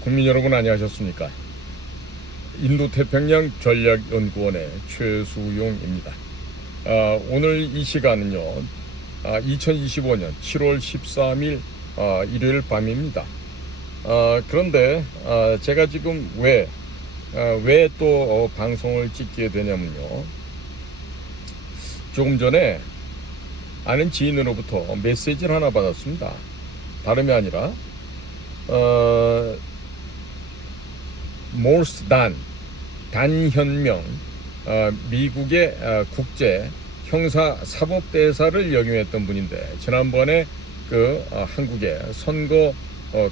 국민 여러분 안녕하셨습니까? 인도태평양 전략연구원의 최수용입니다. 오늘 이 시간은요, 2025년 7월 13일 일요일 밤입니다. 그런데 제가 지금 왜 또 방송을 찍게 되냐면요, 조금 전에 아는 지인으로부터 메시지를 하나 받았습니다. 다름이 아니라 모스 단현명 미국의 국제 형사 사법대사를 역임했던 분인데, 지난번에 한국의 선거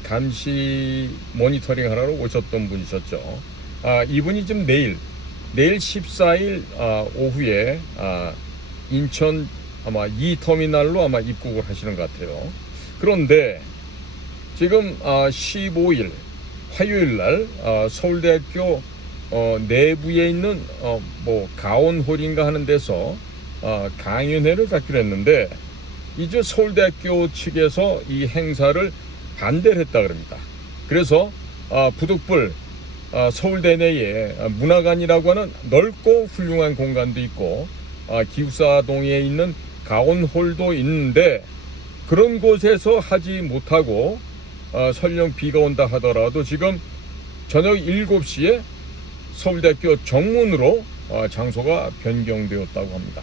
감시 모니터링 하러 오셨던 분이셨죠. 이분이 지금 내일 14일 오후에 인천 아마 2터미널로 아마 입국을 하시는 것 같아요. 그런데 지금 15일 화요일 날 서울대학교 내부에 있는 가온홀인가 하는 데서 강연회를 갖기로 했는데, 이제 서울대학교 측에서 이 행사를 반대를 했다 그럽니다. 그래서 부득불 서울대 내에 문화관이라고 하는 넓고 훌륭한 공간도 있고 기숙사동에 있는 가온홀도 있는데, 그런 곳에서 하지 못하고 설령 비가 온다 하더라도 지금 저녁 7시에 서울대학교 정문으로 장소가 변경되었다고 합니다.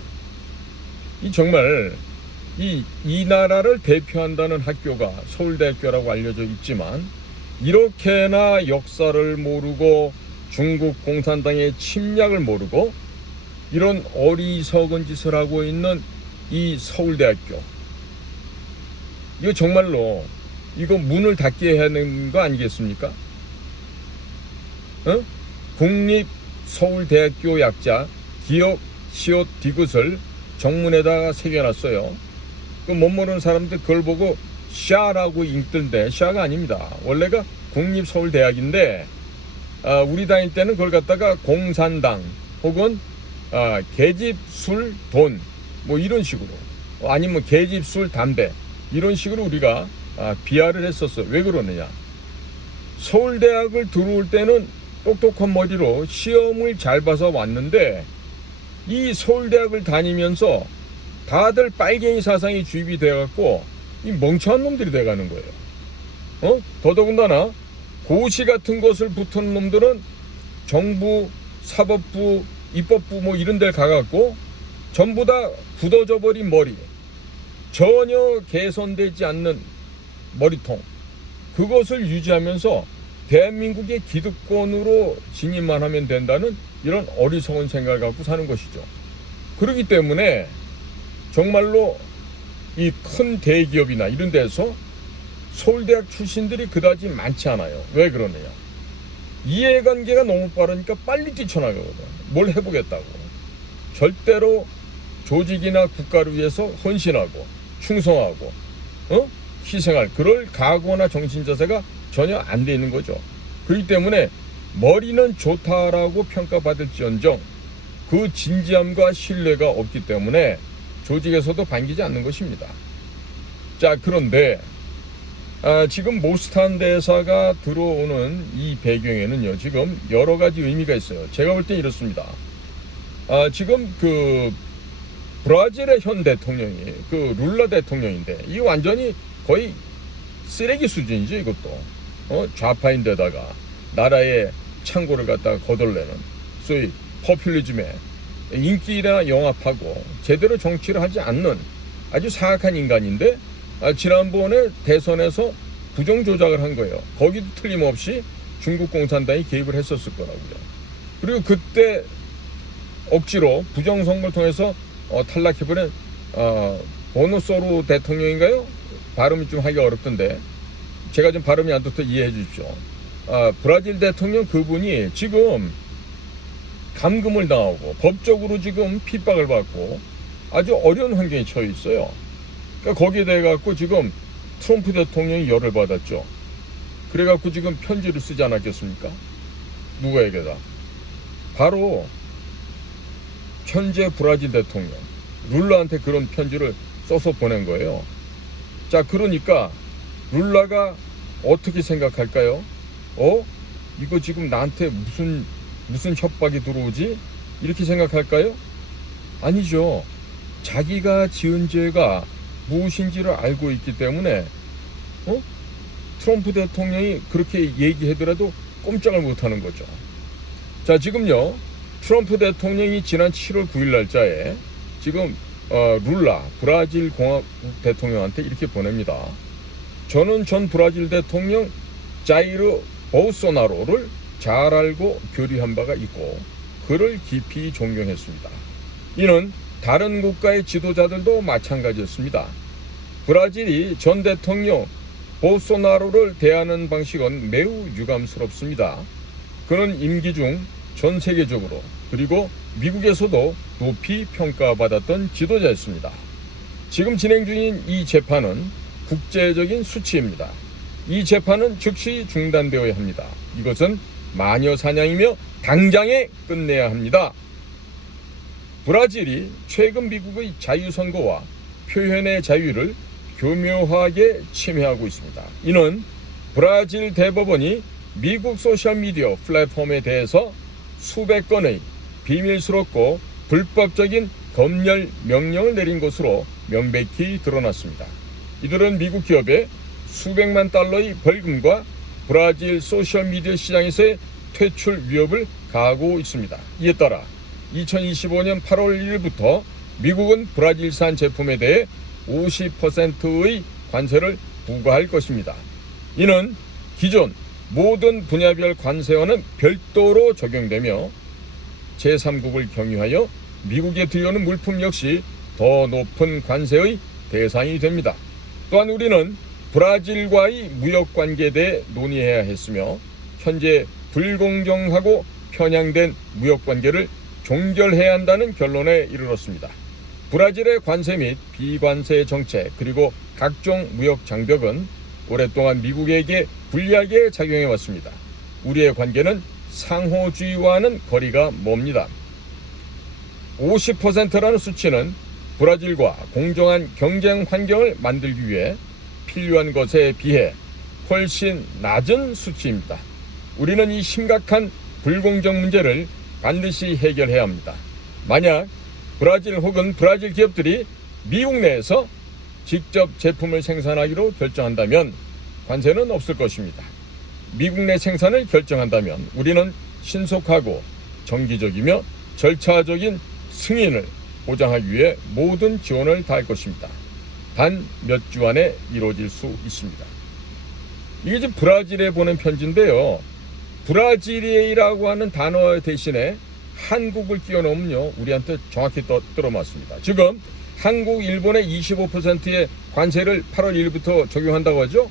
정말 이 나라를 대표한다는 학교가 서울대학교라고 알려져 있지만, 이렇게나 역사를 모르고 중국 공산당의 침략을 모르고 이런 어리석은 짓을 하고 있는 이 서울대학교, 이거 정말로 이거 문을 닫게 해야 하는 거 아니겠습니까? 국립서울대학교 약자 기역 시옷 디귿을 정문에다가 새겨놨어요. 못 모르는 사람들 그걸 보고 샤라고 읽던데, 샤가 아닙니다. 원래가 국립서울대학인데 우리 다닐 때는 그걸 갖다가 공산당 혹은 계집술 돈 이런 식으로, 아니면 계집술 담배 이런 식으로 우리가 비하를 했었어요. 왜 그러느냐, 서울대학을 들어올 때는 똑똑한 머리로 시험을 잘 봐서 왔는데, 이 서울대학을 다니면서 다들 빨갱이 사상이 주입이 돼갖고 이 멍청한 놈들이 돼가는 거예요. 더더군다나 고시 같은 것을 붙은 놈들은 정부, 사법부, 입법부 이런 데 가갖고 전부 다 굳어져 버린 머리, 전혀 개선되지 않는 머리통, 그것을 유지하면서 대한민국의 기득권으로 진입만 하면 된다는 이런 어리석은 생각을 갖고 사는 것이죠. 그렇기 때문에 정말로 이 큰 대기업이나 이런 데서 서울대학 출신들이 그다지 많지 않아요. 왜 그러느냐, 이해관계가 너무 빠르니까 빨리 뛰쳐나가거든. 뭘 해보겠다고. 절대로 조직이나 국가를 위해서 헌신하고 충성하고 희생할 그럴 각오나 정신자세가 전혀 안 돼 있는 거죠. 그렇기 때문에 머리는 좋다라고 평가받을지언정 그 진지함과 신뢰가 없기 때문에 조직에서도 반기지 않는 것입니다. 자, 그런데 지금 모스탄 대사가 들어오는 이 배경에는요, 지금 여러 가지 의미가 있어요. 제가 볼 땐 이렇습니다. 지금 브라질의 현 대통령이 룰라 대통령인데, 이 완전히 거의 쓰레기 수준이죠. 이것도 좌파인데다가 나라의 창고를 갖다가 거덜내는 소위 포퓰리즘에 인기나 영합하고 제대로 정치를 하지 않는 아주 사악한 인간인데, 지난번에 대선에서 부정 조작을 한 거예요. 거기도 틀림없이 중국 공산당이 개입을 했었을 거라고요. 그리고 그때 억지로 부정 선거를 통해서 탈락해버린 보노소루 대통령인가요? 발음이 좀 하기가 어렵던데 제가 좀 발음이 안 좋다 이해해 주십시오. 브라질 대통령 그분이 지금 감금을 당하고 법적으로 지금 핍박을 받고 아주 어려운 환경에 처해 있어요. 그러니까 거기에 대해 갖고 지금 트럼프 대통령이 열을 받았죠. 그래 갖고 지금 편지를 쓰지 않았겠습니까? 누구에게다? 바로 현재 브라질 대통령 룰라한테 그런 편지를 써서 보낸 거예요. 자, 그러니까 룰라가 어떻게 생각할까요? 이거 지금 나한테 무슨 협박이 들어오지? 이렇게 생각할까요? 아니죠. 자기가 지은 죄가 무엇인지를 알고 있기 때문에 트럼프 대통령이 그렇게 얘기하더라도 꼼짝을 못하는 거죠. 자, 지금요, 트럼프 대통령이 지난 7월 9일 날짜에 지금 룰라 브라질 공화국 대통령한테 이렇게 보냅니다. 저는 전 브라질 대통령 자이르 보소나로를 잘 알고 교류한 바가 있고 그를 깊이 존경했습니다. 이는 다른 국가의 지도자들도 마찬가지였습니다. 브라질이 전 대통령 보소나로를 대하는 방식은 매우 유감스럽습니다. 그는 임기 중 전 세계적으로 그리고 미국에서도 높이 평가받았던 지도자였습니다. 지금 진행 중인 이 재판은 국제적인 수치입니다. 이 재판은 즉시 중단되어야 합니다. 이것은 마녀 사냥이며 당장에 끝내야 합니다. 브라질이 최근 미국의 자유선거와 표현의 자유를 교묘하게 침해하고 있습니다. 이는 브라질 대법원이 미국 소셜미디어 플랫폼에 대해서 수백 건의 비밀스럽고 불법적인 검열 명령을 내린 것으로 명백히 드러났습니다. 이들은 미국 기업에 수백만 달러의 벌금과 브라질 소셜미디어 시장에서의 퇴출 위협을 가하고 있습니다. 이에 따라 2025년 8월 1일부터 미국은 브라질산 제품에 대해 50%의 관세를 부과할 것입니다. 이는 기존 모든 분야별 관세와는 별도로 적용되며 제3국을 경유하여 미국에 들여오는 물품 역시 더 높은 관세의 대상이 됩니다. 또한 우리는 브라질과의 무역관계에 대해 논의해야 했으며 현재 불공정하고 편향된 무역관계를 종결해야 한다는 결론에 이르렀습니다. 브라질의 관세 및 비관세 정책 그리고 각종 무역 장벽은 오랫동안 미국에게 불리하게 작용해 왔습니다. 우리의 관계는 상호주의와는 거리가 멉니다. 50%라는 수치는 브라질과 공정한 경쟁 환경을 만들기 위해 필요한 것에 비해 훨씬 낮은 수치입니다. 우리는 이 심각한 불공정 문제를 반드시 해결해야 합니다. 만약 브라질 혹은 브라질 기업들이 미국 내에서 직접 제품을 생산하기로 결정한다면 관세는 없을 것입니다. 미국 내 생산을 결정한다면 우리는 신속하고 정기적이며 절차적인 승인을 보장하기 위해 모든 지원을 다할 것입니다. 단 몇 주 안에 이루어질 수 있습니다. 이게 지금 브라질에 보낸 편지인데요. 브라질이라고 하는 단어 대신에 한국을 끼워넣으면요, 우리한테 정확히 들어맞습니다. 지금 한국, 일본의 25%의 관세를 8월 1일부터 적용한다고 하죠.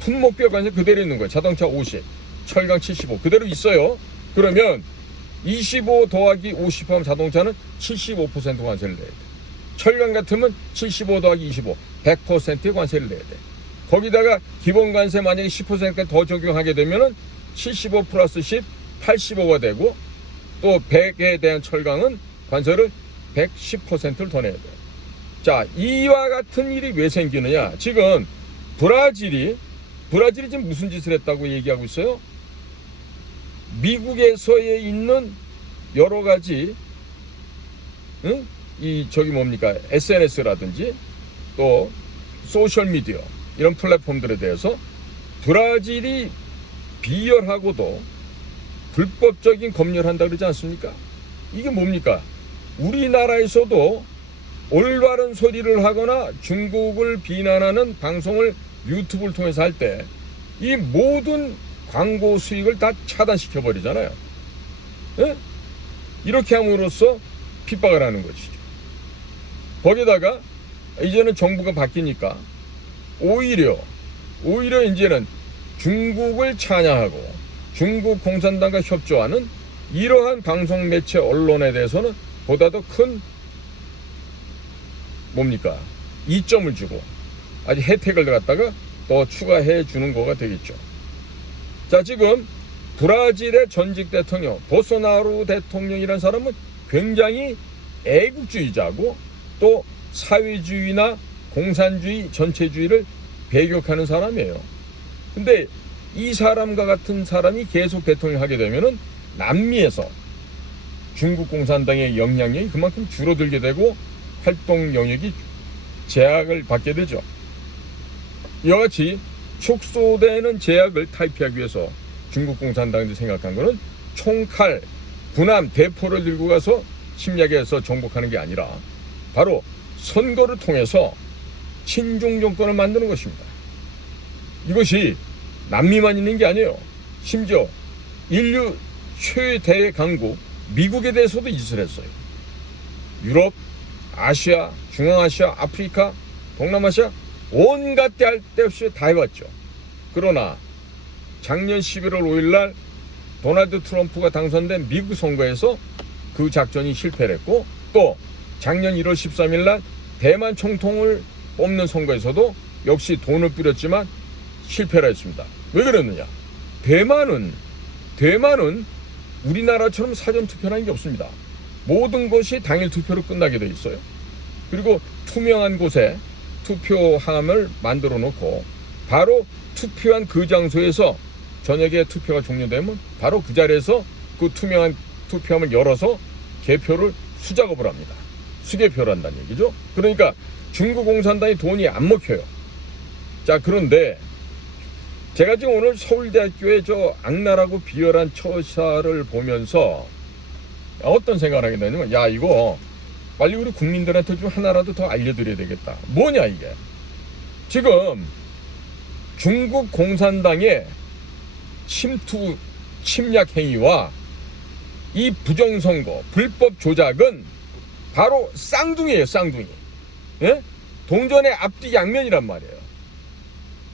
품목별 관세 그대로 있는 거예요. 자동차 50, 철강 75 그대로 있어요. 그러면 25 더하기 50 하면 자동차는 75% 관세를 내야 돼. 철강 같으면 75 더하기 25, 100%의 관세를 내야 돼. 거기다가 기본 관세 만약에 10%까지 더 적용하게 되면은 75 플러스 10, 85가 되고 또 100에 대한 철강은 관세를 110%를 더 내야 돼요. 자, 이와 같은 일이 왜 생기느냐? 지금 브라질이 지금 무슨 짓을 했다고 얘기하고 있어요? 미국에서에 있는 여러 가지 SNS라든지 또 소셜미디어 이런 플랫폼들에 대해서 브라질이 비열하고도 불법적인 검열을 한다 그러지 않습니까? 이게 뭡니까? 우리나라에서도 올바른 소리를 하거나 중국을 비난하는 방송을 유튜브를 통해서 할 때 이 모든 광고 수익을 다 차단시켜 버리잖아요. 예? 이렇게 함으로써 핍박을 하는 것이죠. 거기다가 이제는 정부가 바뀌니까 오히려 이제는 중국을 찬양하고 중국 공산당과 협조하는 이러한 방송 매체 언론에 대해서는 보다 더 큰 이점을 주고 아주 혜택을 갖다가 더 추가해 주는 거가 되겠죠. 자, 지금 브라질의 전직 대통령 보소나루 대통령이라는 사람은 굉장히 애국주의자고 또 사회주의나 공산주의 전체주의를 배격하는 사람이에요. 근데 이 사람과 같은 사람이 계속 대통령을 하게 되면은 남미에서 중국 공산당의 영향력이 그만큼 줄어들게 되고 활동 영역이 제약을 받게 되죠. 이와 같이 축소되는 제약을 탈피하기 위해서 중국 공산당이 생각한 것은 총칼, 군함, 대포를 들고 가서 침략해서 정복하는 게 아니라 바로 선거를 통해서 친중 정권을 만드는 것입니다. 이것이 남미만 있는 게 아니에요. 심지어 인류 최대 강국 미국에 대해서도 이 짓을 했어요. 유럽, 아시아, 중앙아시아, 아프리카, 동남아시아 온갖 데 할 데 없이 다 해봤죠. 그러나 작년 11월 5일날 도널드 트럼프가 당선된 미국 선거에서 그 작전이 실패를 했고, 또 작년 1월 13일날 대만 총통을 뽑는 선거에서도 역시 돈을 뿌렸지만 실패를 했습니다. 왜 그랬느냐? 대만은 우리나라처럼 사전투표라는 게 없습니다. 모든 것이 당일 투표로 끝나게 돼 있어요. 그리고 투명한 곳에 투표함을 만들어 놓고 바로 투표한 그 장소에서 저녁에 투표가 종료되면 바로 그 자리에서 그 투명한 투표함을 열어서 개표를 수작업을 합니다. 수개표를 한다는 얘기죠. 그러니까 중국 공산당이 돈이 안 먹혀요. 자, 그런데 제가 지금 오늘 서울대학교의 저 악랄하고 비열한 처사를 보면서 어떤 생각을 하게 되냐면, 야, 이거 빨리 우리 국민들한테 좀 하나라도 더 알려드려야 되겠다. 뭐냐 이게? 지금 중국 공산당의 침투, 침략 행위와 이 부정선거, 불법 조작은 바로 쌍둥이에요, 쌍둥이. 예? 동전의 앞뒤 양면이란 말이에요.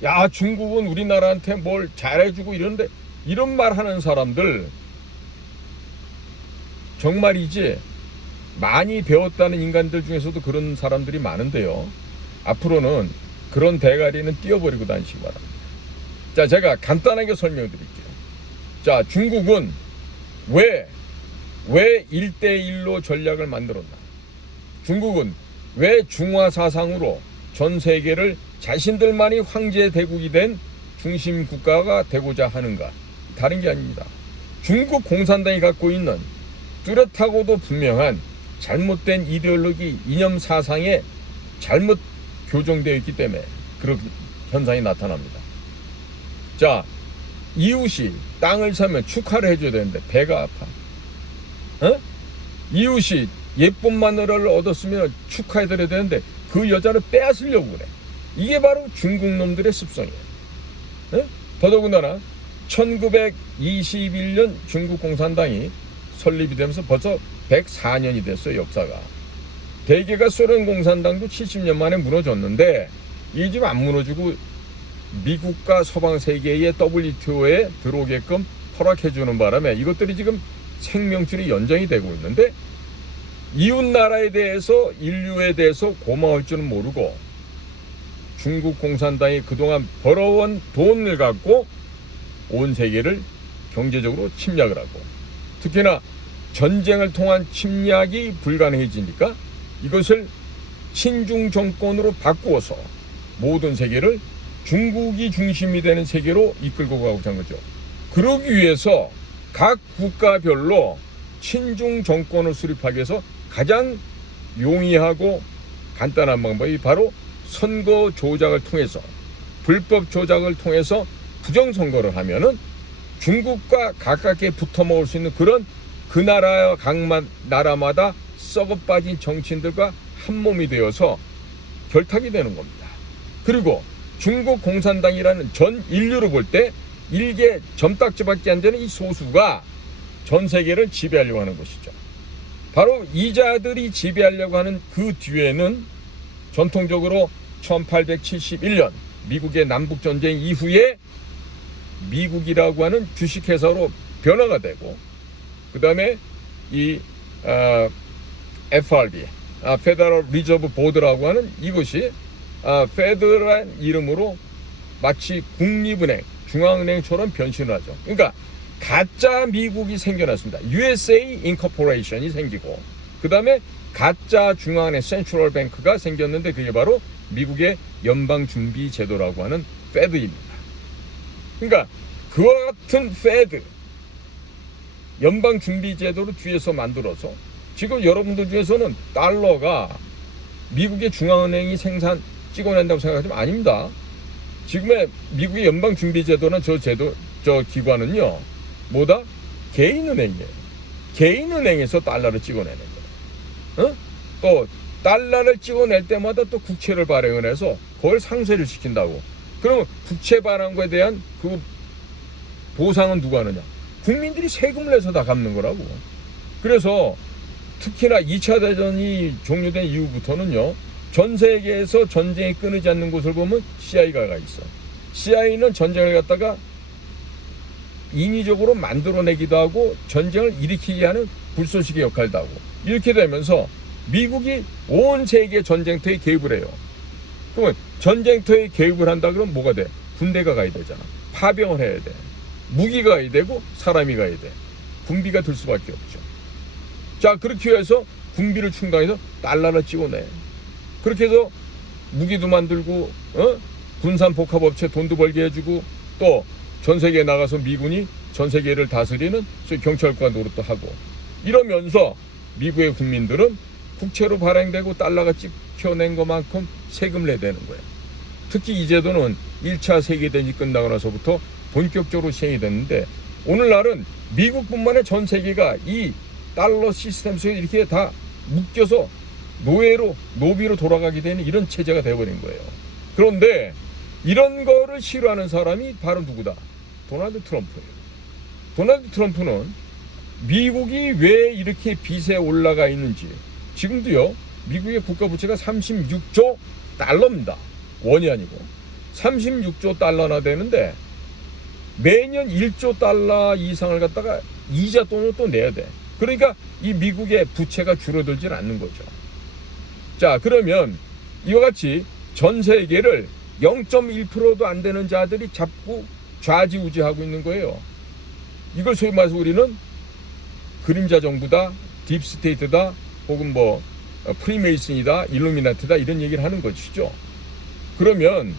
야, 중국은 우리나라한테 뭘 잘해주고 이런데, 이런 말 하는 사람들 정말이지 많이 배웠다는 인간들 중에서도 그런 사람들이 많은데요. 앞으로는 그런 대가리는 띄워버리고 다니시기 바랍니다. 자, 제가 간단하게 설명드릴게요. 자, 중국은 왜 1대1로 전략을 만들었나? 중국은 왜 중화 사상으로 전 세계를 자신들만이 황제 대국이 된 중심 국가가 되고자 하는가? 다른 게 아닙니다. 중국 공산당이 갖고 있는 뚜렷하고도 분명한 잘못된 이데올로기, 이념 사상에 잘못 교정되어 있기 때문에 그런 현상이 나타납니다. 자, 이웃이 땅을 사면 축하를 해줘야 되는데 배가 아파. 이웃이 예쁜 마누라를 얻었으면 축하해드려야 되는데 그 여자를 빼앗으려고 그래. 이게 바로 중국 놈들의 습성이에요. 더더군다나 1921년 중국 공산당이 설립이 되면서 벌써 104년이 됐어요, 역사가. 대개가 소련 공산당도 70년 만에 무너졌는데 이 집 안 무너지고 미국과 서방 세계의 WTO에 들어오게끔 허락해주는 바람에 이것들이 지금 생명줄이 연장이 되고 있는데, 이웃 나라에 대해서, 인류에 대해서 고마울 줄은 모르고 중국 공산당이 그동안 벌어온 돈을 갖고 온 세계를 경제적으로 침략을 하고, 특히나 전쟁을 통한 침략이 불가능해지니까 이것을 친중 정권으로 바꾸어서 모든 세계를 중국이 중심이 되는 세계로 이끌고 가고자 한 거죠. 그러기 위해서 각 국가별로 친중 정권을 수립하기 위해서 가장 용이하고 간단한 방법이 바로 선거 조작을 통해서, 불법 조작을 통해서 부정선거를 하면은 중국과 가깝게 붙어 먹을 수 있는 그런 그 나라와 각 나라마다 썩어빠진 정치인들과 한 몸이 되어서 결탁이 되는 겁니다. 그리고 중국 공산당이라는 전 인류로 볼 때 일개 점딱지밖에 안 되는 이 소수가 전 세계를 지배하려고 하는 것이죠. 바로 이자들이 지배하려고 하는 그 뒤에는 전통적으로 1871년 미국의 남북전쟁 이후에 미국이라고 하는 주식회사로 변화가 되고, 그 다음에 이 FRB, 페더럴 리저브 보드라고 하는 이것이 페드란 이름으로 마치 국립은행, 중앙은행처럼 변신을 하죠. 그러니까 가짜 미국이 생겨났습니다. USA 인코퍼레이션이 생기고, 그 다음에 가짜 중앙은행 센트럴 뱅크가 생겼는데 그게 바로 미국의 연방준비제도라고 하는 페드입니다. 그러니까 그와 같은 페드 연방준비제도를 뒤에서 만들어서 지금 여러분들 중에서는 달러가 미국의 중앙은행이 찍어낸다고 생각하지만 아닙니다. 지금의 미국의 연방준비제도나 저 기관은요, 뭐다? 개인은행이에요. 개인은행에서 달러를 찍어내는 거예요. 또 달러를 찍어낼 때마다 또 국채를 발행을 해서 그걸 상쇄를 시킨다고. 그러면 국채 발행에 대한 그 보상은 누가 하느냐? 국민들이 세금을 내서 다 갚는 거라고. 그래서 특히나 2차 대전이 종료된 이후부터는요, 전 세계에서 전쟁이 끊이지 않는 곳을 보면 CIA가 있어. CIA는 전쟁을 갖다가 인위적으로 만들어내기도 하고 전쟁을 일으키게 하는 불쏘시개 역할도 하고, 이렇게 되면서 미국이 온 세계 전쟁터에 개입을 해요. 그러면 전쟁터에 개입을 한다 그러면 뭐가 돼? 군대가 가야 되잖아. 파병을 해야 돼. 무기가 가야 되고 사람이 가야 돼. 군비가 들 수밖에 없죠. 자, 그렇게 해서 군비를 충당해서 달러를 찍어내. 그렇게 해서 무기도 만들고, 군산복합업체 돈도 벌게 해주고, 또 전 세계에 나가서 미군이 전 세계를 다스리는 경찰과 노릇도 하고, 이러면서 미국의 국민들은 국채로 발행되고 달러가 찍혀낸 것만큼 세금을 내야 되는 거예요. 특히 이 제도는 1차 세계대전이 끝나고 나서부터 본격적으로 시행이 됐는데, 오늘날은 미국뿐만 아니라 전 세계가 이 달러 시스템 속에 이렇게 다 묶여서 노비로 돌아가게 되는 이런 체제가 되어버린 거예요. 그런데 이런 거를 싫어하는 사람이 바로 누구다? 도널드 트럼프예요. 도널드 트럼프는 미국이 왜 이렇게 빚에 올라가 있는지, 지금도요, 미국의 국가부채가 36조 달러입니다. 원이 아니고 36조 달러나 되는데 매년 1조 달러 이상을 갖다가 이자 돈을 또 내야 돼. 그러니까 이 미국의 부채가 줄어들질 않는 거죠. 자, 그러면 이와 같이 전 세계를 0.1%도 안 되는 자들이 잡고 좌지우지하고 있는 거예요. 이걸 소위 말해서 우리는 그림자 정부다, 딥스테이트다, 혹은 뭐 프리메이슨이다, 일루미나티다, 이런 얘기를 하는 것이죠. 그러면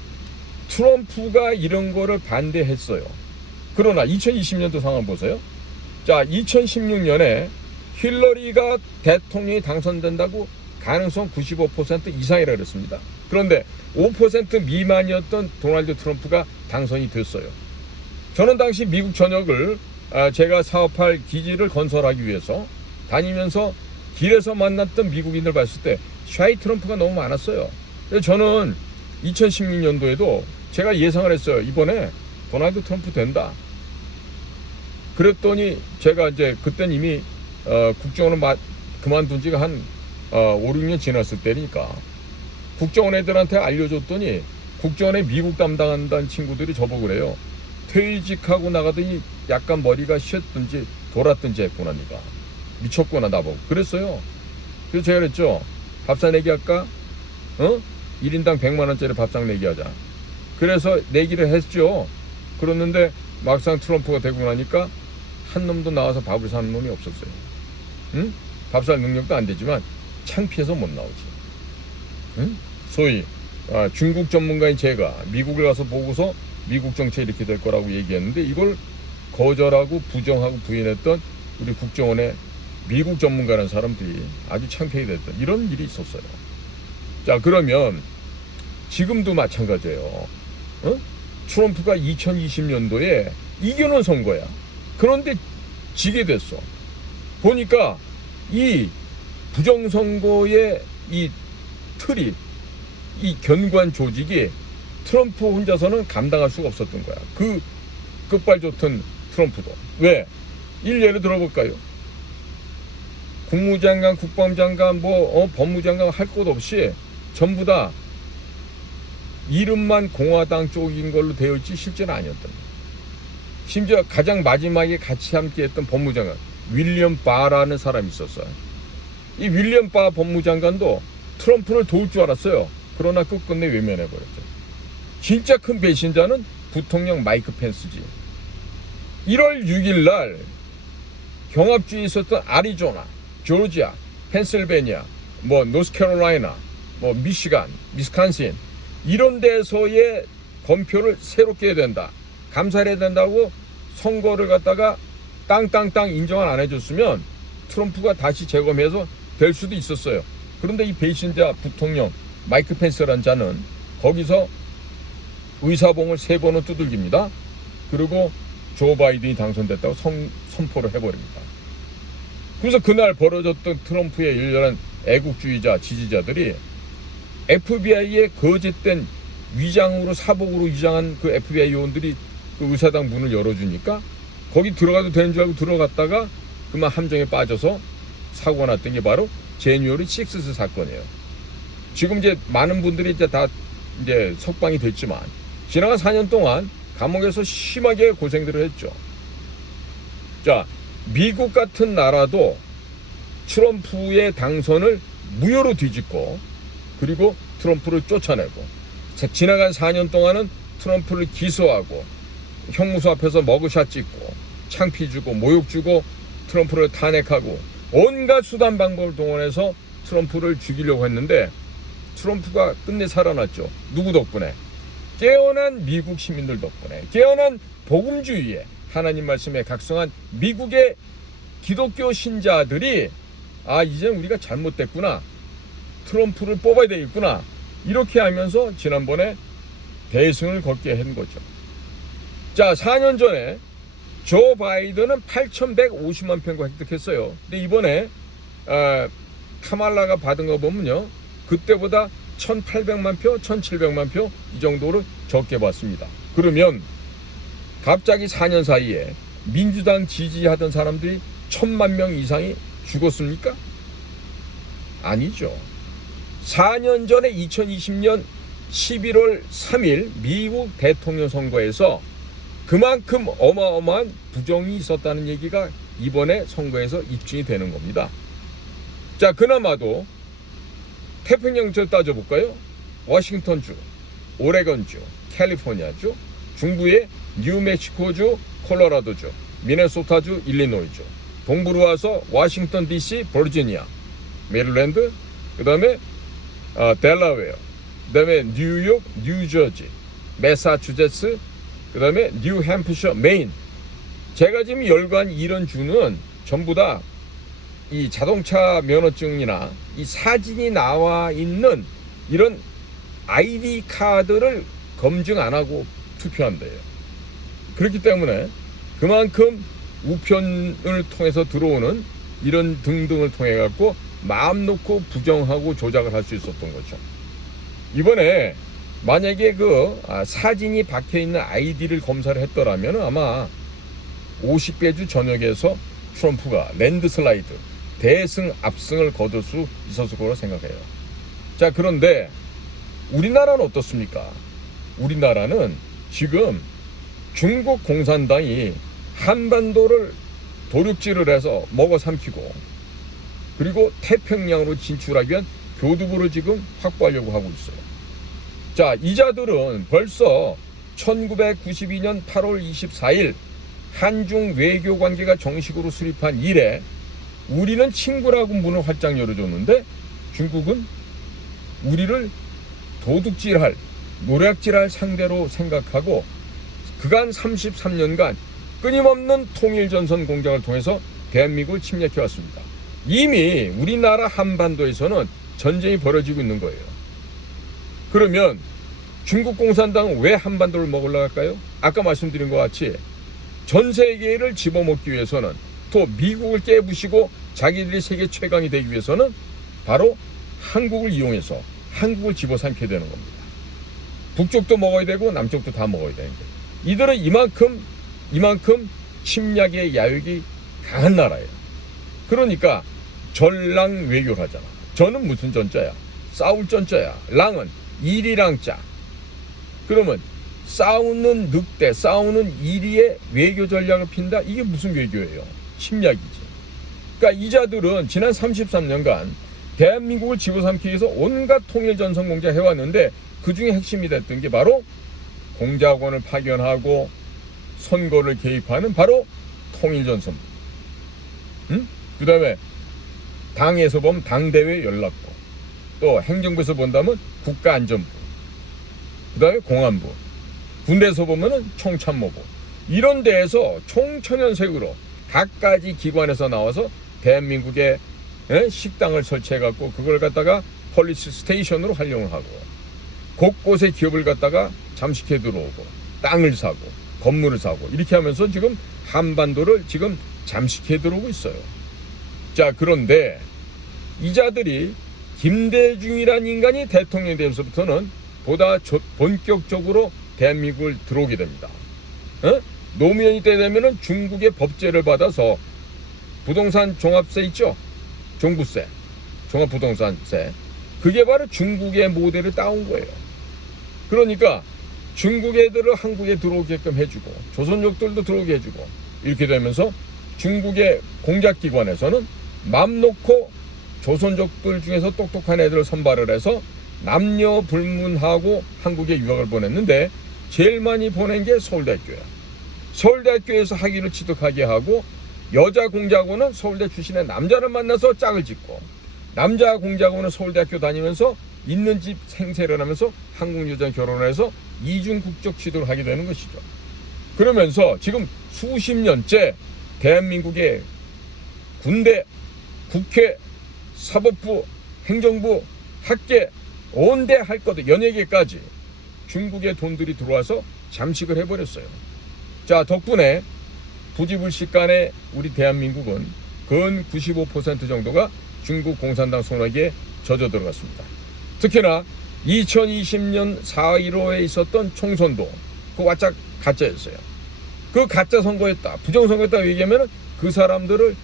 트럼프가 이런 거를 반대했어요. 그러나 2020년도 상황 보세요. 자, 2016년에 힐러리가 대통령이 당선된다고 가능성 95% 이상이라 그랬습니다. 그런데 5% 미만이었던 도널드 트럼프가 당선이 됐어요. 저는 당시 미국 전역을 제가 사업할 기지를 건설하기 위해서 다니면서 길에서 만났던 미국인들 봤을 때 샤이 트럼프가 너무 많았어요. 그래서 저는 2016년도에도 제가 예상을 했어요. 이번에 도널드 트럼프 된다. 그랬더니 제가 이제 그땐 이미 국정원을 그만둔 지가 한 5, 6년 지났을 때니까 국정원 애들한테 알려줬더니 국정원에 미국 담당한다는 친구들이 저보고 그래요. 퇴직하고 나가더니 약간 머리가 쉬었든지 돌았든지 했구나, 니가. 미쳤구나, 나보고. 그랬어요. 그래서 제가 그랬죠. 밥상 내기 할까? 1인당 100만원짜리 밥상 내기 하자. 그래서 내기를 했죠. 그랬는데 막상 트럼프가 되고 나니까 한 놈도 나와서 밥을 사는 놈이 없었어요. 응? 밥 살 능력도 안 되지만 창피해서 못 나오지. 응? 소위 중국 전문가인 제가 미국을 가서 보고서 미국 정치 이렇게 될 거라고 얘기했는데 이걸 거절하고 부정하고 부인했던 우리 국정원의 미국 전문가라는 사람들이 아주 창피하게 됐던 이런 일이 있었어요. 자, 그러면 지금도 마찬가지예요. 트럼프가 2020년도에 이겨놓은 선거야. 그런데 지게 됐어. 보니까 이 부정선거의 이 틀이, 이 견고한 조직이 트럼프 혼자서는 감당할 수가 없었던 거야. 그 끝발 좋던 트럼프도. 왜? 일례를 들어볼까요? 국무장관, 국방장관, 법무장관 할 것 없이 전부 다 이름만 공화당 쪽인 걸로 되어 있지 실제는 아니었던 거예요. 심지어 가장 마지막에 같이 함께 했던 법무장관 윌리엄 바라는 사람이 있었어요. 이 윌리엄 바 법무장관도 트럼프를 도울 줄 알았어요. 그러나 끝끝내 외면해버렸죠. 진짜 큰 배신자는 부통령 마이크 펜스지. 1월 6일 날 경합주에 있었던 아리조나, 조지아, 펜실베니아, 노스캐롤라이나, 미시간, 미스칸신 이런 데서의 검표를 새롭게 해야 된다. 감사를 해야 된다고 선거를 갖다가 땅땅땅 인정을 안 해줬으면 트럼프가 다시 재검해서 될 수도 있었어요. 그런데 이 배신자 부통령 마이크 펜스라는 자는 거기서 의사봉을 3번은 두들깁니다. 그리고 조 바이든이 당선됐다고 선포를 해버립니다. 그래서 그날 벌어졌던 트럼프의 일련한 애국주의자 지지자들이 FBI의 거짓된 위장으로 사복으로 위장한 그 FBI 요원들이 그 의사당 문을 열어주니까 거기 들어가도 되는 줄 알고 들어갔다가 그만 함정에 빠져서 사고가 났던 게 바로 제뉴어리 6스 사건이에요. 지금 이제 많은 분들이 이제 다 이제 석방이 됐지만 지나간 4년 동안 감옥에서 심하게 고생들을 했죠. 자, 미국 같은 나라도 트럼프의 당선을 무효로 뒤집고 그리고 트럼프를 쫓아내고 지나간 4년 동안은 트럼프를 기소하고 형무소 앞에서 머그샷 찍고 창피 주고 모욕 주고 트럼프를 탄핵하고 온갖 수단 방법을 동원해서 트럼프를 죽이려고 했는데 트럼프가 끝내 살아났죠. 누구 덕분에? 깨어난 미국 시민들 덕분에, 깨어난 복음주의에 하나님 말씀에 각성한 미국의 기독교 신자들이 이제 우리가 잘못됐구나, 트럼프를 뽑아야 되겠구나, 이렇게 하면서 지난번에 대승을 걷게 한 거죠. 자, 4년 전에 조 바이든은 8,150만 표가 획득했어요. 근데 이번에 카말라가 받은 거 보면요, 그때보다 1,800만 표, 1,700만 표 이 정도로 적게 받습니다. 그러면 갑자기 4년 사이에 민주당 지지하던 사람들이 1,000만 명 이상이 죽었습니까? 아니죠. 4년 전에 2020년 11월 3일 미국 대통령 선거에서 그만큼 어마어마한 부정이 있었다는 얘기가 이번에 선거에서 입증이 되는 겁니다. 자, 그나마도 태평양주 따져볼까요? 워싱턴주, 오레곤주, 캘리포니아주, 중부의 뉴멕시코주, 콜로라도주, 미네소타주, 일리노이주, 동부로 와서 워싱턴 DC, 버지니아, 메릴랜드, 그 다음에 델라웨어, 그 다음에 뉴욕, 뉴저지, 매사추세츠, 그 다음에 뉴햄프셔, 메인. 제가 지금 열거한 이런 주는 전부 다 이 자동차 면허증이나 이 사진이 나와 있는 이런 아이디 카드를 검증 안 하고 투표한대요. 그렇기 때문에 그만큼 우편을 통해서 들어오는 이런 등등을 통해 갖고 마음 놓고 부정하고 조작을 할 수 있었던 거죠. 이번에 만약에 그 사진이 박혀 있는 아이디를 검사를 했더라면 아마 50개 주 전역에서 트럼프가 랜드슬라이드 대승 압승을 거둘 수 있었을 거라고 생각해요. 자, 그런데 우리나라는 어떻습니까? 우리나라는 지금 중국 공산당이 한반도를 도륙질을 해서 먹어 삼키고 그리고 태평양으로 진출하기 위한 교두보를 지금 확보하려고 하고 있어요. 자, 이자들은 벌써 1992년 8월 24일 한중 외교 관계가 정식으로 수립한 이래 우리는 친구라고 문을 활짝 열어줬는데 중국은 우리를 도둑질할, 노략질할 상대로 생각하고 그간 33년간 끊임없는 통일전선 공작을 통해서 대한민국을 침략해왔습니다. 이미 우리나라 한반도에서는 전쟁이 벌어지고 있는 거예요. 그러면 중국 공산당은 왜 한반도를 먹으려고 할까요? 아까 말씀드린 것 같이 전 세계를 집어먹기 위해서는 또 미국을 깨부시고 자기들이 세계 최강이 되기 위해서는 바로 한국을 이용해서 한국을 집어삼켜야 되는 겁니다. 북쪽도 먹어야 되고 남쪽도 다 먹어야 되는 거예요. 이들은 이만큼 침략의 야욕이 강한 나라예요. 그러니까 전랑 외교를 하잖아. 전은 무슨 전자야? 싸울 전자야. 랑은 일이랑자. 그러면 싸우는 늑대, 싸우는 이리의 외교 전략을 핀다? 이게 무슨 외교예요? 침략이지. 그러니까 이자들은 지난 33년간 대한민국을 집어삼키기 위해서 온갖 통일전선 공작 해왔는데 그 중에 핵심이 됐던 게 바로 공작원을 파견하고 선거를 개입하는 바로 통일전선부. 그 다음에 당에서 보면 당대회 연락부, 또 행정부에서 본다면 국가안전부, 그 다음에 공안부, 군대에서 보면은 총참모부. 이런 데에서 총천연색으로 각가지 기관에서 나와서 대한민국의 식당을 설치해갖고 그걸 갖다가 폴리스 스테이션으로 활용을 하고 곳곳에 기업을 갖다가 잠식해 들어오고 땅을 사고 건물을 사고 이렇게 하면서 지금 한반도를 지금 잠식해 들어오고 있어요. 자, 그런데 이자들이 김대중이라는 인간이 대통령이 되면서부터는 보다 본격적으로 대한민국을 들어오게 됩니다. 노무현이 때 되면은 중국의 법제를 받아서 부동산 종합세 있죠? 종부세, 종합부동산세. 그게 바로 중국의 모델을 따온 거예요. 그러니까 중국 애들을 한국에 들어오게끔 해주고 조선족들도 들어오게 해주고 이렇게 되면서 중국의 공작기관에서는 맘 놓고 조선족들 중에서 똑똑한 애들을 선발을 해서 남녀 불문하고 한국에 유학을 보냈는데 제일 많이 보낸 게 서울대학교야. 서울대학교에서 학위를 취득하게 하고 여자 공작원은 서울대 출신의 남자를 만나서 짝을 짓고 남자 공작원은 서울대학교 다니면서 있는 집 생세를 하면서 한국 여자 결혼해서 이중 국적 취득을 하게 되는 것이죠. 그러면서 지금 수십 년째 대한민국의 군대, 국회, 사법부, 행정부, 학계, 온데 할 것, 연예계까지 중국의 돈들이 들어와서 잠식을 해버렸어요. 자, 덕분에 부지불식간에 우리 대한민국은 근 95% 정도가 중국 공산당 손아귀에 젖어 들어갔습니다. 특히나 2020년 4.15에 있었던 총선도 그 와짝 가짜였어요. 그 가짜 선거였다, 부정선거였다 얘기하면 그 사람들을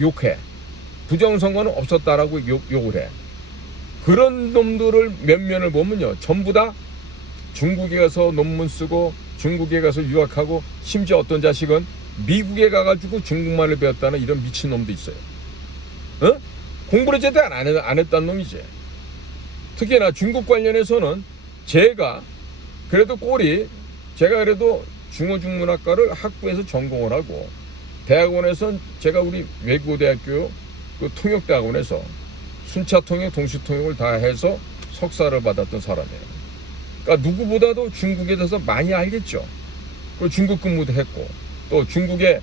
욕해. 부정선거는 없었다라고 욕을 해. 그런 놈들을 몇 면을 보면요, 전부 다 중국에 가서 논문 쓰고 중국에 가서 유학하고 심지어 어떤 자식은 미국에 가가지고 중국말을 배웠다는 이런 미친놈도 있어요. 공부를 제대로 안 했다는 놈이지. 특히나 중국 관련해서는 제가 그래도 중어중문학과를 학부에서 전공을 하고 대학원에서는 제가 우리 외국어대학교 그 통역대학원에서 순차통역, 동시통역을 다 해서 석사를 받았던 사람이에요. 그러니까 누구보다도 중국에 대해서 많이 알겠죠. 그 중국 근무도 했고 또 중국의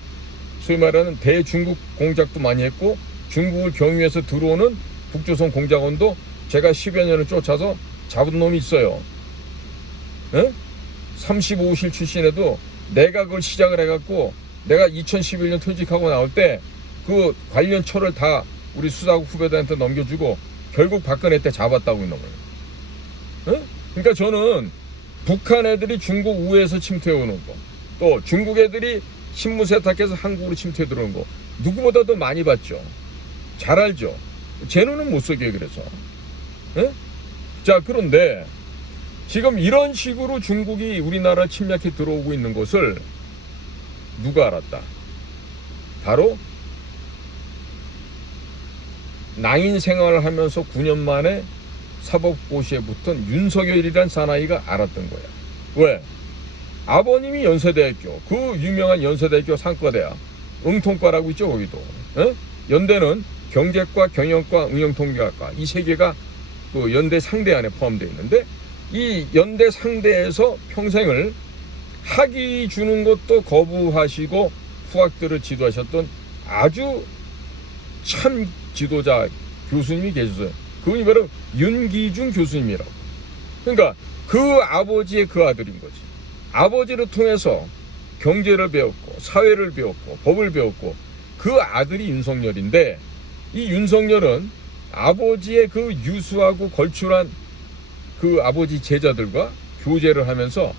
소위 말하는 대중국 공작도 많이 했고 중국을 경유해서 들어오는 북조선 공작원도 제가 10여 년을 쫓아서 잡은 놈이 있어요. 35실 출신에도 내가 그걸 시작을 해갖고 내가 2011년 퇴직하고 나올 때 그 관련 처를 다 우리 수사국 후배들한테 넘겨주고 결국 박근혜 때 잡았다고 이놈을. 그러니까 저는 북한 애들이 중국 우회에서 침투해 오는 거, 또 중국 애들이 신무 세탁해서 한국으로 침투해 들어오는 거 누구보다도 많이 봤죠. 잘 알죠. 제 눈은 못 속여요. 그래서 자, 그런데 지금 이런 식으로 중국이 우리나라를 침략해 들어오고 있는 것을 누가 알았다? 바로 낭인 생활을 하면서 9년 만에 사법고시에 붙은 윤석열이란 사나이가 알았던 거야. 왜? 아버님이 연세대학교, 그 유명한 연세대학교 상과대학 응통과라고 있죠. 거기도 연대는 경제과, 경영과, 응용통계학과 이 세 개가 그 연대 상대 안에 포함되어 있는데 이 연대 상대에서 평생을 학위 주는 것도 거부하시고 후학들을 지도하셨던 아주 참 지도자 교수님이 계셨어요. 그분이 바로 윤기중 교수님이라고. 그러니까 그 아버지의 그 아들인 거지. 아버지를 통해서 경제를 배웠고 사회를 배웠고 법을 배웠고 그 아들이 윤석열인데 이 윤석열은 아버지의 그 유수하고 걸출한 그 아버지 제자들과 교제를 하면서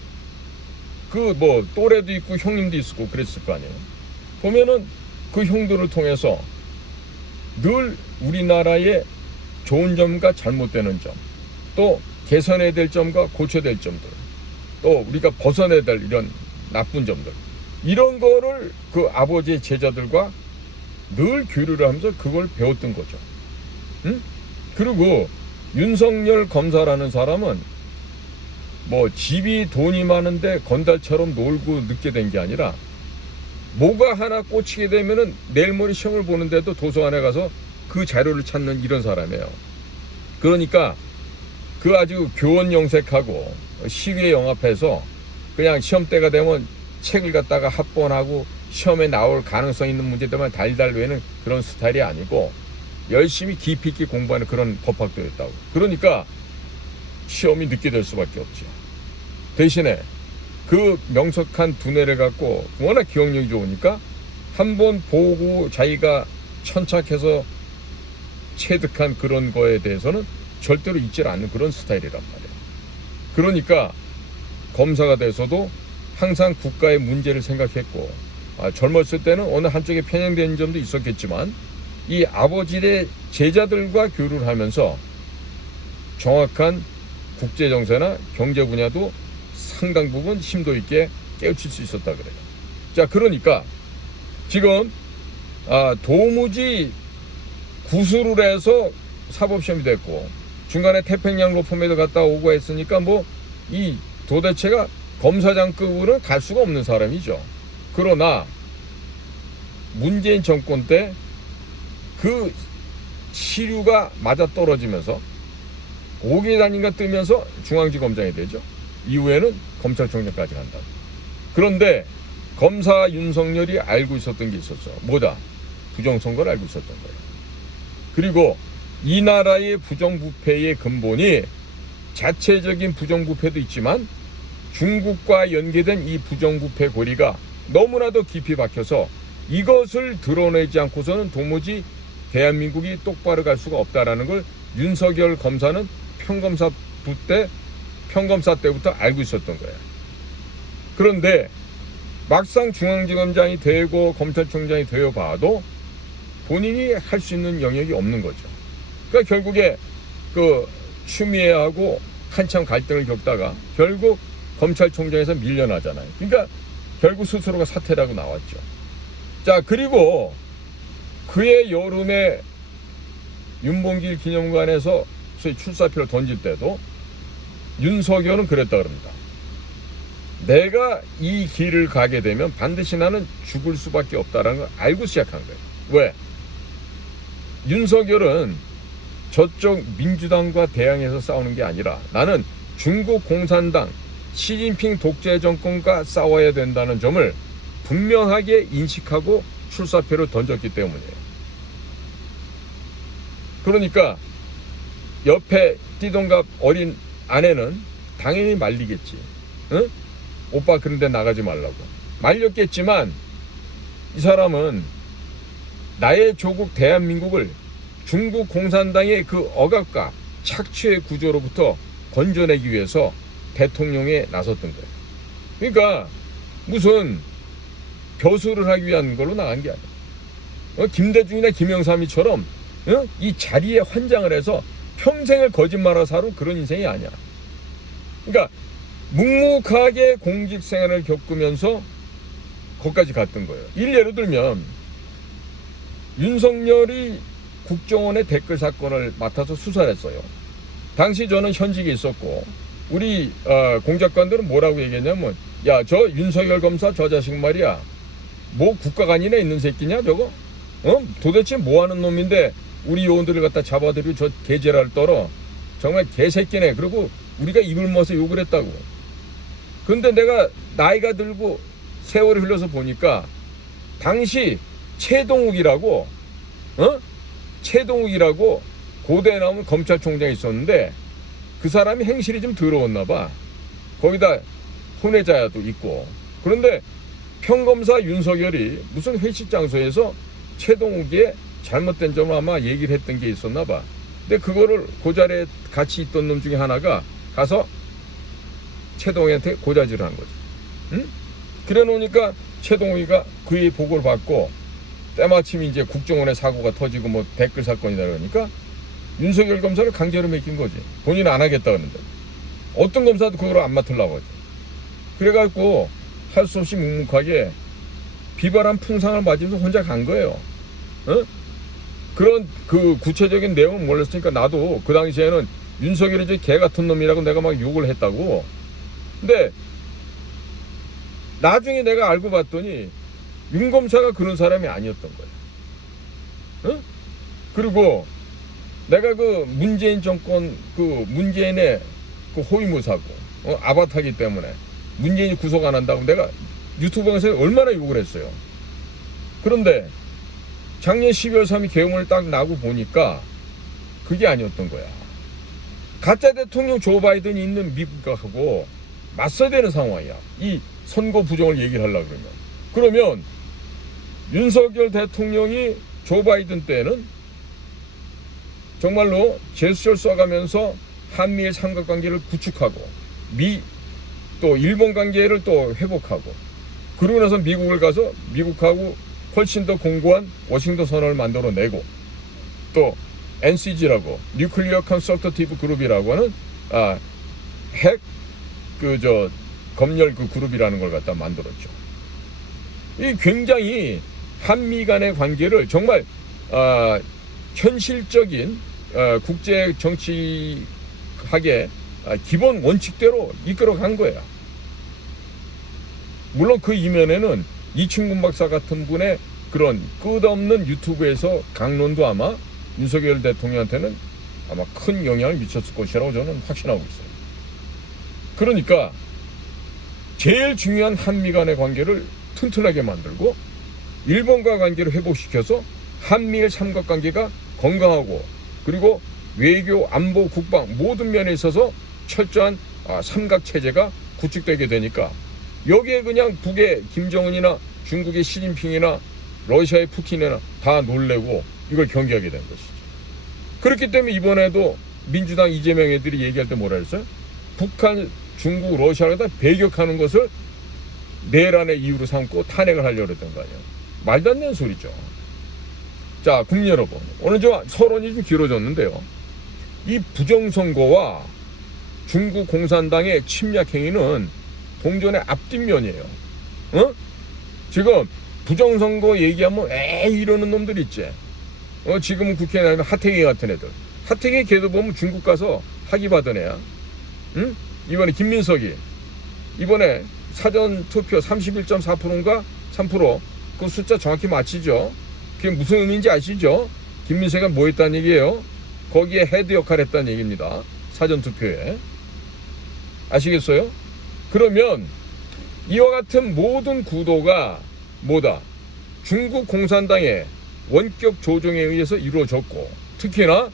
그 뭐 또래도 있고 형님도 있었고 그랬을 거 아니에요. 보면은 그 형들을 통해서 늘 우리나라의 좋은 점과 잘못되는 점, 또 개선해야 될 점과 고쳐야 될 점들, 또 우리가 벗어내야 될 이런 나쁜 점들, 이런 거를 그 아버지의 제자들과 늘 교류를 하면서 그걸 배웠던 거죠. 그리고 윤석열 검사라는 사람은 뭐 집이 돈이 많은데 건달처럼 놀고 늦게 된 게 아니라 뭐가 하나 꽂히게 되면은 내일 모레 시험을 보는데도 도서관에 가서 그 자료를 찾는 이런 사람이에요. 그러니까 그 아주 교원 영색하고 시위에 영합해서 그냥 시험 때가 되면 책을 갖다가 합본하고 시험에 나올 가능성 있는 문제들만 달달 외는 그런 스타일이 아니고 열심히 깊이 있게 공부하는 그런 법학도였다고. 그러니까 시험이 늦게 될 수밖에 없죠. 대신에 그 명석한 두뇌를 갖고 워낙 기억력이 좋으니까 한번 보고 자기가 천착해서 체득한 그런 거에 대해서는 절대로 잊지 않는 그런 스타일이란 말이에요. 그러니까 검사가 돼서도 항상 국가의 문제를 생각했고, 젊었을 때는 어느 한쪽에 편향된 점도 있었겠지만 이 아버지의 제자들과 교류를 하면서 정확한 국제정세나 경제 분야도 상당 부분 심도 있게 깨우칠 수 있었다 그래요. 자, 그러니까 지금 도무지 구술을 해서 사법시험이 됐고 중간에 태평양 로펌에도 갔다 오고 했으니까 뭐 이 도대체가 검사장급으로는 갈 수가 없는 사람이죠. 그러나 문재인 정권 때 그 시류가 맞아떨어지면서 5개 단위가 뜨면서 중앙지검장이 되죠. 이후에는 검찰총장까지 간다. 그런데 검사 윤석열이 알고 있었던 게 있었어. 뭐다? 부정선거를 알고 있었던 거예요. 그리고 이 나라의 부정부패의 근본이 자체적인 부정부패도 있지만 중국과 연계된 이 부정부패 고리가 너무나도 깊이 박혀서 이것을 드러내지 않고서는 도무지 대한민국이 똑바로 갈 수가 없다라는 걸 윤석열 검사는 평검사 때부터 알고 있었던 거예요. 그런데 막상 중앙지검장이 되고 검찰총장이 되어 봐도 본인이 할 수 있는 영역이 없는 거죠. 그러니까 결국에 그 추미애하고 한참 갈등을 겪다가 결국 검찰총장에서 밀려나잖아요. 그러니까 결국 스스로가 사퇴라고 나왔죠. 자, 그리고 그해 여름에 윤봉길 기념관에서 소위 출사표를 던질 때도 윤석열은 그랬다 그럽니다. 내가 이 길을 가게 되면 반드시 나는 죽을 수밖에 없다는 걸 알고 시작한 거예요. 왜? 윤석열은 저쪽 민주당과 대항해서 싸우는 게 아니라 나는 중국 공산당 시진핑 독재 정권과 싸워야 된다는 점을 분명하게 인식하고 출사표를 던졌기 때문이에요. 그러니까 옆에 띠동갑 어린 아내는 당연히 말리겠지. 응? 오빠 그런데 나가지 말라고. 말렸겠지만 이 사람은 나의 조국 대한민국을 중국 공산당의 그 억압과 착취의 구조로부터 건져내기 위해서 대통령에 나섰던 거예요. 그러니까 무슨 벼슬을 하기 위한 걸로 나간 게 아니야. 김대중이나 김영삼이처럼 이 자리에 환장을 해서 평생을 거짓말하고 살은 그런 인생이 아니야. 그러니까 묵묵하게 공직생활을 겪으면서 거기까지 갔던 거예요. 예를 들면 윤석열이 국정원의 댓글 사건을 맡아서 수사를 했어요. 당시 저는 현직에 있었고 우리 공작관들은 뭐라고 얘기했냐면 야, 저 윤석열 검사 저 자식 말이야 뭐 국가관이나 있는 새끼냐 저거? 도대체 뭐하는 놈인데 우리 요원들을 갖다 잡아들이고 저 개제라를 떨어 정말 개새끼네. 그리고 우리가 입을 모아서 욕을 했다고. 근데 내가 나이가 들고 세월이 흘러서 보니까 당시 최동욱이라고 고대에 나오는 검찰총장이 있었는데 그 사람이 행실이 좀 더러웠나 봐. 거기다 혼외자도 있고. 그런데 평검사 윤석열이 무슨 회식 장소에서 최동욱의 잘못된 점을 아마 얘기를 했던 게 있었나 봐. 근데 그거를 그 자리에 같이 있던 놈 중에 하나가 가서 최동욱한테 고자질을 한 거지. 응? 그래 놓으니까 최동욱이가 그의 보고를 받고 때마침 이제 국정원의 사고가 터지고 뭐 댓글 사건이다 그러니까 윤석열 검사를 강제로 맡긴 거지. 본인은 안 하겠다 그러는데 어떤 검사도 그걸 안 맡으려고 하지. 그래갖고 할 수 없이 묵묵하게 비바람 풍상을 맞으면서 혼자 간 거예요. 그런 그 구체적인 내용은 몰랐으니까 나도 그 당시에는 윤석열이 저 개 같은 놈이라고 내가 막 욕을 했다고. 근데 나중에 내가 알고 봤더니 윤 검사가 그런 사람이 아니었던 거예요. 그리고 내가 그 문재인 정권 그 문재인의 그 호위무사고 아바타기 때문에 문재인이 구속 안 한다고 내가 유튜브 방송에 얼마나 욕을 했어요. 그런데 작년 12월 3일 계엄을 딱 나고 보니까 그게 아니었던 거야. 가짜 대통령 조 바이든이 있는 미국하고 맞서야 되는 상황이야. 이 선거 부정을 얘기를 하려고 그러면 윤석열 대통령이 조 바이든 때는 정말로 제스처를 써가면서 한미일 삼각관계를 구축하고 또 일본 관계를 또 회복하고 그러고 나서 미국을 가서 미국하고 훨씬 더 공고한 워싱턴 선언을 만들어내고 또 NCG라고 뉴클리어 컨설터티브 그룹이라고 하는 핵 검열 그 그룹이라는 걸 갖다 만들었죠. 이 굉장히 한미 간의 관계를 정말 현실적인 국제 정치학의 기본 원칙대로 이끌어간 거야. 물론 그 이면에는 이충근 박사 같은 분의 그런 끝없는 유튜브에서 강론도 아마 윤석열 대통령한테는 아마 큰 영향을 미쳤을 것이라고 저는 확신하고 있어요. 그러니까 제일 중요한 한미 간의 관계를 튼튼하게 만들고 일본과 관계를 회복시켜서 한미일 삼각관계가 건강하고 그리고 외교, 안보, 국방 모든 면에 있어서 철저한 삼각체제가 구축되게 되니까 여기에 그냥 북의 김정은이나 중국의 시진핑이나 러시아의 푸틴이나 다 놀래고 이걸 경계하게 된 것이죠. 그렇기 때문에 이번에도 민주당 이재명 애들이 얘기할 때 뭐라 했어요? 북한, 중국, 러시아를 다 배격하는 것을 내란의 이유로 삼고 탄핵을 하려고 했던 거 아니에요. 말도 안 되는 소리죠. 자, 국민 여러분, 오늘 좀 서론이 좀 길어졌는데요. 이 부정선거와 중국 공산당의 침략 행위는 동전의 앞뒷면이에요. 지금 부정선거 얘기하면 이러는 놈들 있지. 지금은 국회에 나오면 하태경 같은 애들. 하태경 걔도 보면 중국 가서 학위 받은 애야. 응? 이번에 김민석이 이번에 사전 투표 31.4%인가 3% 그 숫자 정확히 맞히죠. 그게 무슨 의미인지 아시죠? 김민석이 뭐 했다는 얘기예요? 거기에 헤드 역할을 했다는 얘기입니다. 사전 투표에. 아시겠어요? 그러면 이와 같은 모든 구도가 뭐다? 중국 공산당의 원격 조종에 의해서 이루어졌고 특히나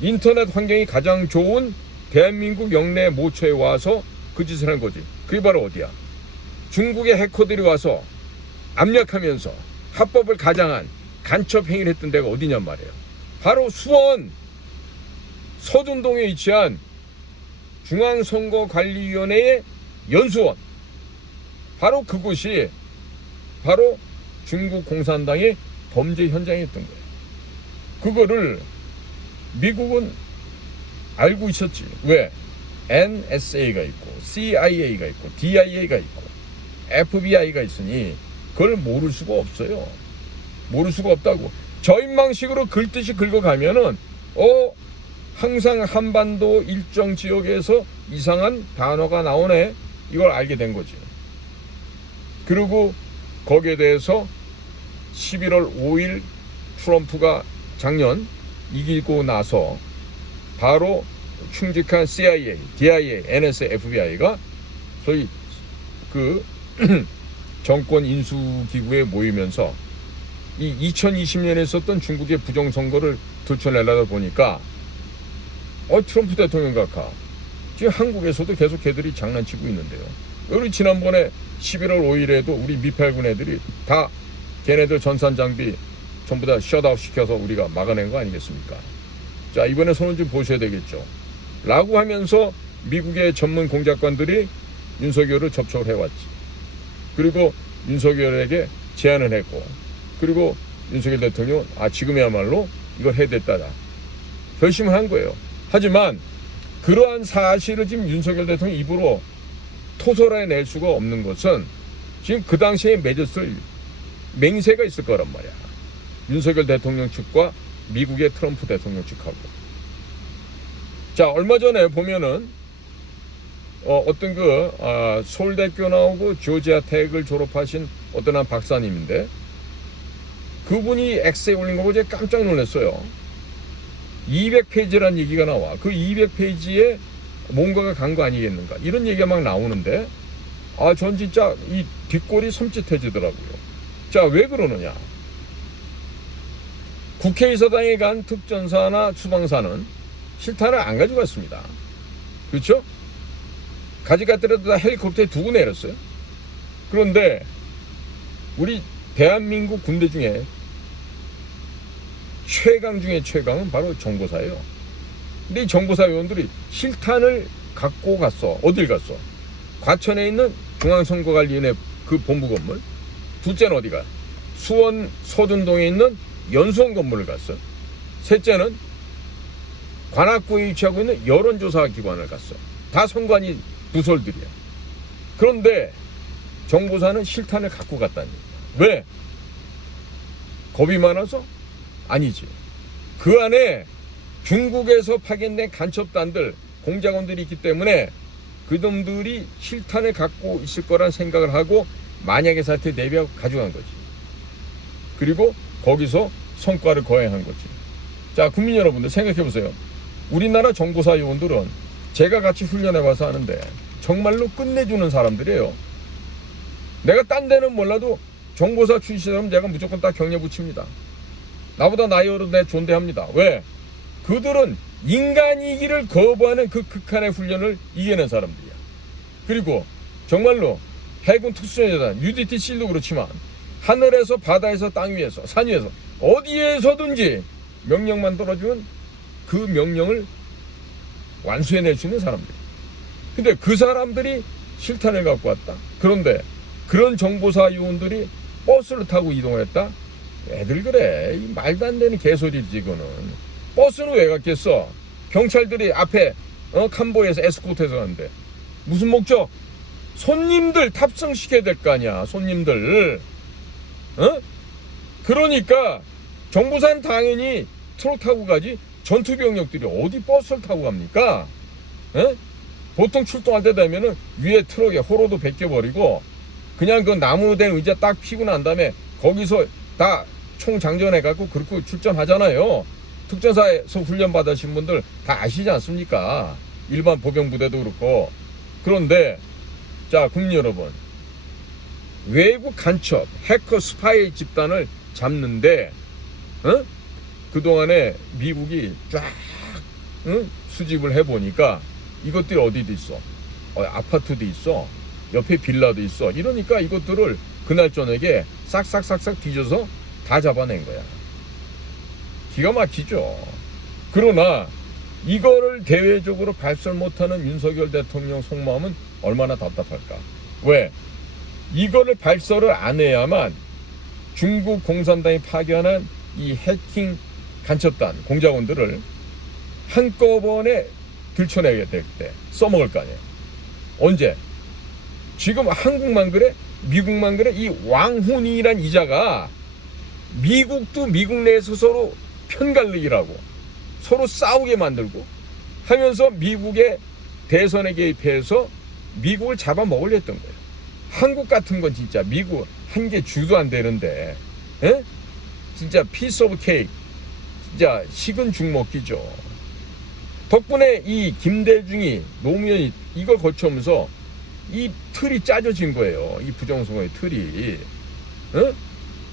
인터넷 환경이 가장 좋은 대한민국 영내 모처에 와서 그 짓을 한 거지. 그게 바로 어디야? 중국의 해커들이 와서 압력하면서 합법을 가장한 간첩 행위를 했던 데가 어디냔 말이에요. 바로 수원 서둔동에 위치한 중앙선거관리위원회의 연수원. 바로 그곳이 바로 중국 공산당의 범죄 현장이었던 거예요. 그거를 미국은 알고 있었지. 왜? NSA가 있고 CIA가 있고 DIA가 있고 FBI가 있으니 그걸 모를 수가 없어요. 모를 수가 없다고. 저인망식으로 긁듯이 긁어가면은 항상 한반도 일정 지역에서 이상한 단어가 나오네. 이걸 알게 된 거지. 그리고 거기에 대해서 11월 5일 트럼프가 작년 이기고 나서 바로 충직한 CIA, DIA, NSA, FBI가 소위 그 정권 인수기구에 모이면서 이 2020년에 있었던 중국의 부정선거를 들춰내려다 보니까 트럼프 대통령 각하 지금 한국에서도 계속 걔들이 장난치고 있는데요. 우리 지난번에 11월 5일에도 우리 미팔군 애들이 다 걔네들 전산 장비 전부 다 셧아웃 시켜서 우리가 막아낸 거 아니겠습니까? 자, 이번에 손을 좀 보셔야 되겠죠. 라고 하면서 미국의 전문 공작관들이 윤석열을 접촉을 해왔지. 그리고 윤석열에게 제안을 했고, 그리고 윤석열 대통령은 지금이야말로 이걸 해야 됐다. 결심을 한 거예요. 하지만 그러한 사실을 지금 윤석열 대통령 입으로 토설해낼 수가 없는 것은 지금 그 당시에 맺었을 맹세가 있을 거란 말이야. 윤석열 대통령 측과 미국의 트럼프 대통령 측하고. 자, 얼마 전에 보면은 어떤 서울대학교 나오고 조지아 텍을 졸업하신 어떤 한 박사님인데 그분이 X에 올린 거 보고 제가 깜짝 놀랐어요. 200페이지라는 얘기가 나와. 그 200페이지에 뭔가가 간 거 아니겠는가 이런 얘기가 막 나오는데 전 진짜 이 뒷골이 섬찟해지더라고요. 자, 왜 그러느냐? 국회의사당에 간 특전사나 수방사는 실탄을 안 가져갔습니다. 그렇죠? 가져갔더라도 다 헬리콥터에 두고 내렸어요. 그런데 우리 대한민국 군대 중에 최강 중에 최강은 바로 정보사예요. 근데 이 정보사 요원들이 실탄을 갖고 갔어. 어딜 갔어? 과천에 있는 중앙선거관리위원회 그 본부 건물. 둘째는 어디가? 수원 서둔동에 있는 연수원 건물을 갔어. 셋째는 관악구에 위치하고 있는 여론조사 기관을 갔어. 다 선관위 부설들이야. 그런데 정보사는 실탄을 갖고 갔다니. 왜? 겁이 많아서? 아니지. 그 안에 중국에서 파견된 간첩단들, 공작원들이 있기 때문에 그놈들이 실탄을 갖고 있을 거란 생각을 하고 만약의 사태 대비하고 가져간 거지. 그리고 거기서 성과를 거행한 거지. 자, 국민 여러분들 생각해보세요. 우리나라 정보사 요원들은 제가 같이 훈련해봐서 아는데 정말로 끝내주는 사람들이에요. 내가 딴 데는 몰라도 정보사 출신이라면 내가 무조건 딱 경례 붙입니다. 나보다 나이 어른 내 존대합니다. 왜? 그들은 인간이기를 거부하는 그 극한의 훈련을 이겨낸 사람들이야. 그리고 정말로 해군 특수전여단 UDT-C도 그렇지만 하늘에서 바다에서 땅 위에서 산 위에서 어디에서든지 명령만 떨어지면 그 명령을 완수해낼 수 있는 사람들. 근데 그 사람들이 실탄을 갖고 왔다. 그런데 그런 정보사 요원들이 버스를 타고 이동을 했다. 애들 그래. 이 말도 안 되는 개소리지 이거는. 버스는 왜 갔겠어? 경찰들이 앞에 칸보이에서 에스코트해서 가는데 무슨 목적? 손님들 탑승시켜야 될 거 아니야. 손님들. 그러니까 정보사는 당연히 트럭 타고 가지 전투병력들이 어디 버스를 타고 갑니까? 보통 출동할 때 되면은 위에 트럭에 호로도 벗겨버리고 그냥 그 나무된 의자 딱 피고 난 다음에 거기서 다 총 장전해갖고 그렇게 출전하잖아요. 특전사에서 훈련 받으신 분들 다 아시지 않습니까? 일반 보병부대도 그렇고. 그런데 자, 국민 여러분, 외국 간첩, 해커, 스파이 집단을 잡는데 그동안에 미국이 쫙 수집을 해보니까 이것들이 어디도 있어. 아파트도 있어. 옆에 빌라도 있어. 이러니까 이것들을 그날 저녁에 싹싹싹싹 뒤져서 다 잡아낸 거야. 기가 막히죠. 그러나 이거를 대외적으로 발설 못하는 윤석열 대통령 속마음은 얼마나 답답할까. 왜? 이거를 발설을 안 해야만 중국 공산당이 파견한 이 해킹 간첩단 공작원들을 한꺼번에 들춰내게 될 때 써먹을 거 아니에요. 언제? 지금 한국만 그래? 미국만 그래? 이 왕훈이란 이자가 미국도 미국 내에서 서로 편갈리기라고 서로 싸우게 만들고 하면서 미국의 대선에 개입해서 미국을 잡아먹으려 했던 거예요. 한국 같은 건 진짜 미국 한 개 주도 안 되는데 진짜 피스 오브 케이크, 진짜 식은 죽 먹기죠. 덕분에 이 김대중이 노무현이 이걸 거쳐오면서 이 틀이 짜져진 거예요. 이 부정선거의 틀이.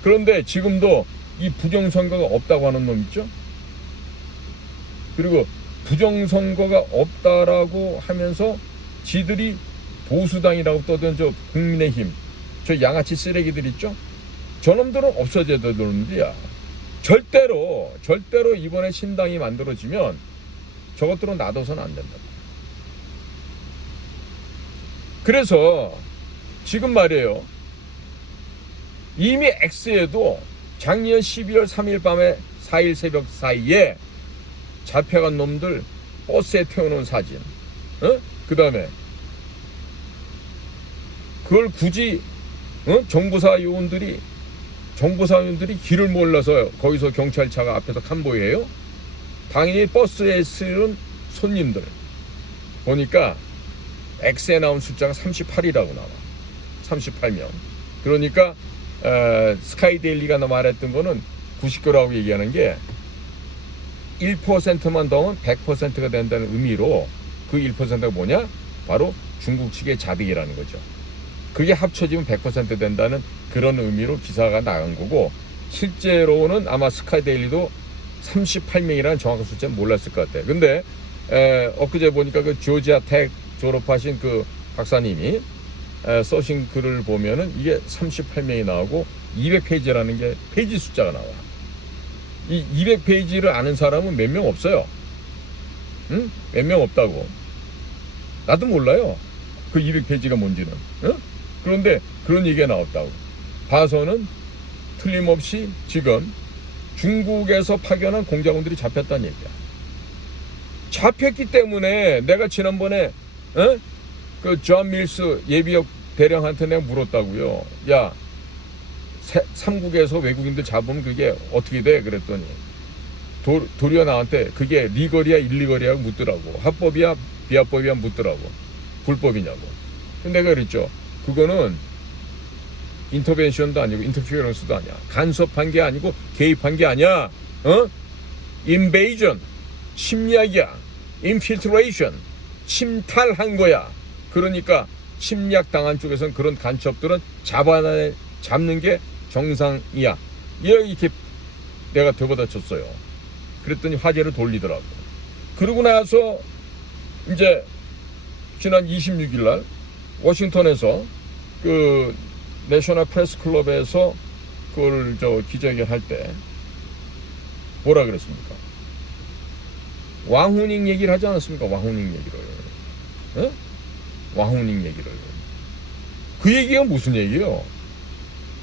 그런데 지금도 이 부정선거가 없다고 하는 놈 있죠? 그리고 부정선거가 없다라고 하면서 지들이 보수당이라고 떠든 저 국민의힘, 저 양아치 쓰레기들 있죠? 저놈들은 없어져야 되는데야. 절대로 이번에 신당이 만들어지면 저것들은 놔둬서는 안 된다. 그래서 지금 말이에요. 이미 X에도 작년 12월 3일 밤에 4일 새벽 사이에 잡혀간 놈들 버스에 태워놓은 사진, 그 다음에 그걸 굳이 정보사 요원들이 길을 몰라서 거기서 경찰차가 앞에서 칸보이에요. 당연히 버스에 쓰는 손님들 보니까 X에 나온 숫자가 38이라고 나와. 38명. 그러니까 스카이데일리가 말했던 거는 99라고 얘기하는 게 1%만 더하면 100%가 된다는 의미로 그 1%가 뭐냐? 바로 중국 측의 자빅이라는 거죠. 그게 합쳐지면 100% 된다는 그런 의미로 기사가 나간 거고, 실제로는 아마 스카이데일리도 38명이라는 정확한 숫자는 몰랐을 것 같아요. 근데 엊그제 보니까 그 조지아 텍 졸업하신 그 박사님이 써신 글을 보면은 이게 38명이 나오고 200페이지라는 게 페이지 숫자가 나와. 이 200페이지를 아는 사람은 몇 명 없어요. 응? 몇 명 없다고. 나도 몰라요. 그 200페이지가 뭔지는. 응? 그런데 그런 얘기가 나왔다고. 봐서는 틀림없이 지금 중국에서 파견한 공작원들이 잡혔다는 얘기야. 잡혔기 때문에 내가 지난번에 그 존 밀스 예비역 대령한테 내가 물었다고요. 야, 삼국에서 외국인들 잡으면 그게 어떻게 돼? 그랬더니 도리어 나한테 그게 리거리야 일리거리야 묻더라고. 합법이야 비합법이야 묻더라고. 불법이냐고. 근데 내가 그랬죠. 그거는 인터벤션도 아니고 인터피어런스도 아니야. 간섭한 게 아니고 개입한 게 아니야. 인베이전, 침략이야. 인필트레이션, 침탈한 거야. 그러니까 침략당한 쪽에서는 그런 간첩들은 잡는 게 정상이야. 이렇게 내가 되받아쳤어요. 그랬더니 화제를 돌리더라고. 그러고 나서 이제 지난 26일 날 워싱턴에서 그 내셔널 프레스 클럽에서 그걸 기자회견 할 때 뭐라 그랬습니까? 왕후닝 얘기를 하지 않았습니까? 왕후닝 얘기를. 왕후닝 얘기를. 그 얘기가 무슨 얘기예요?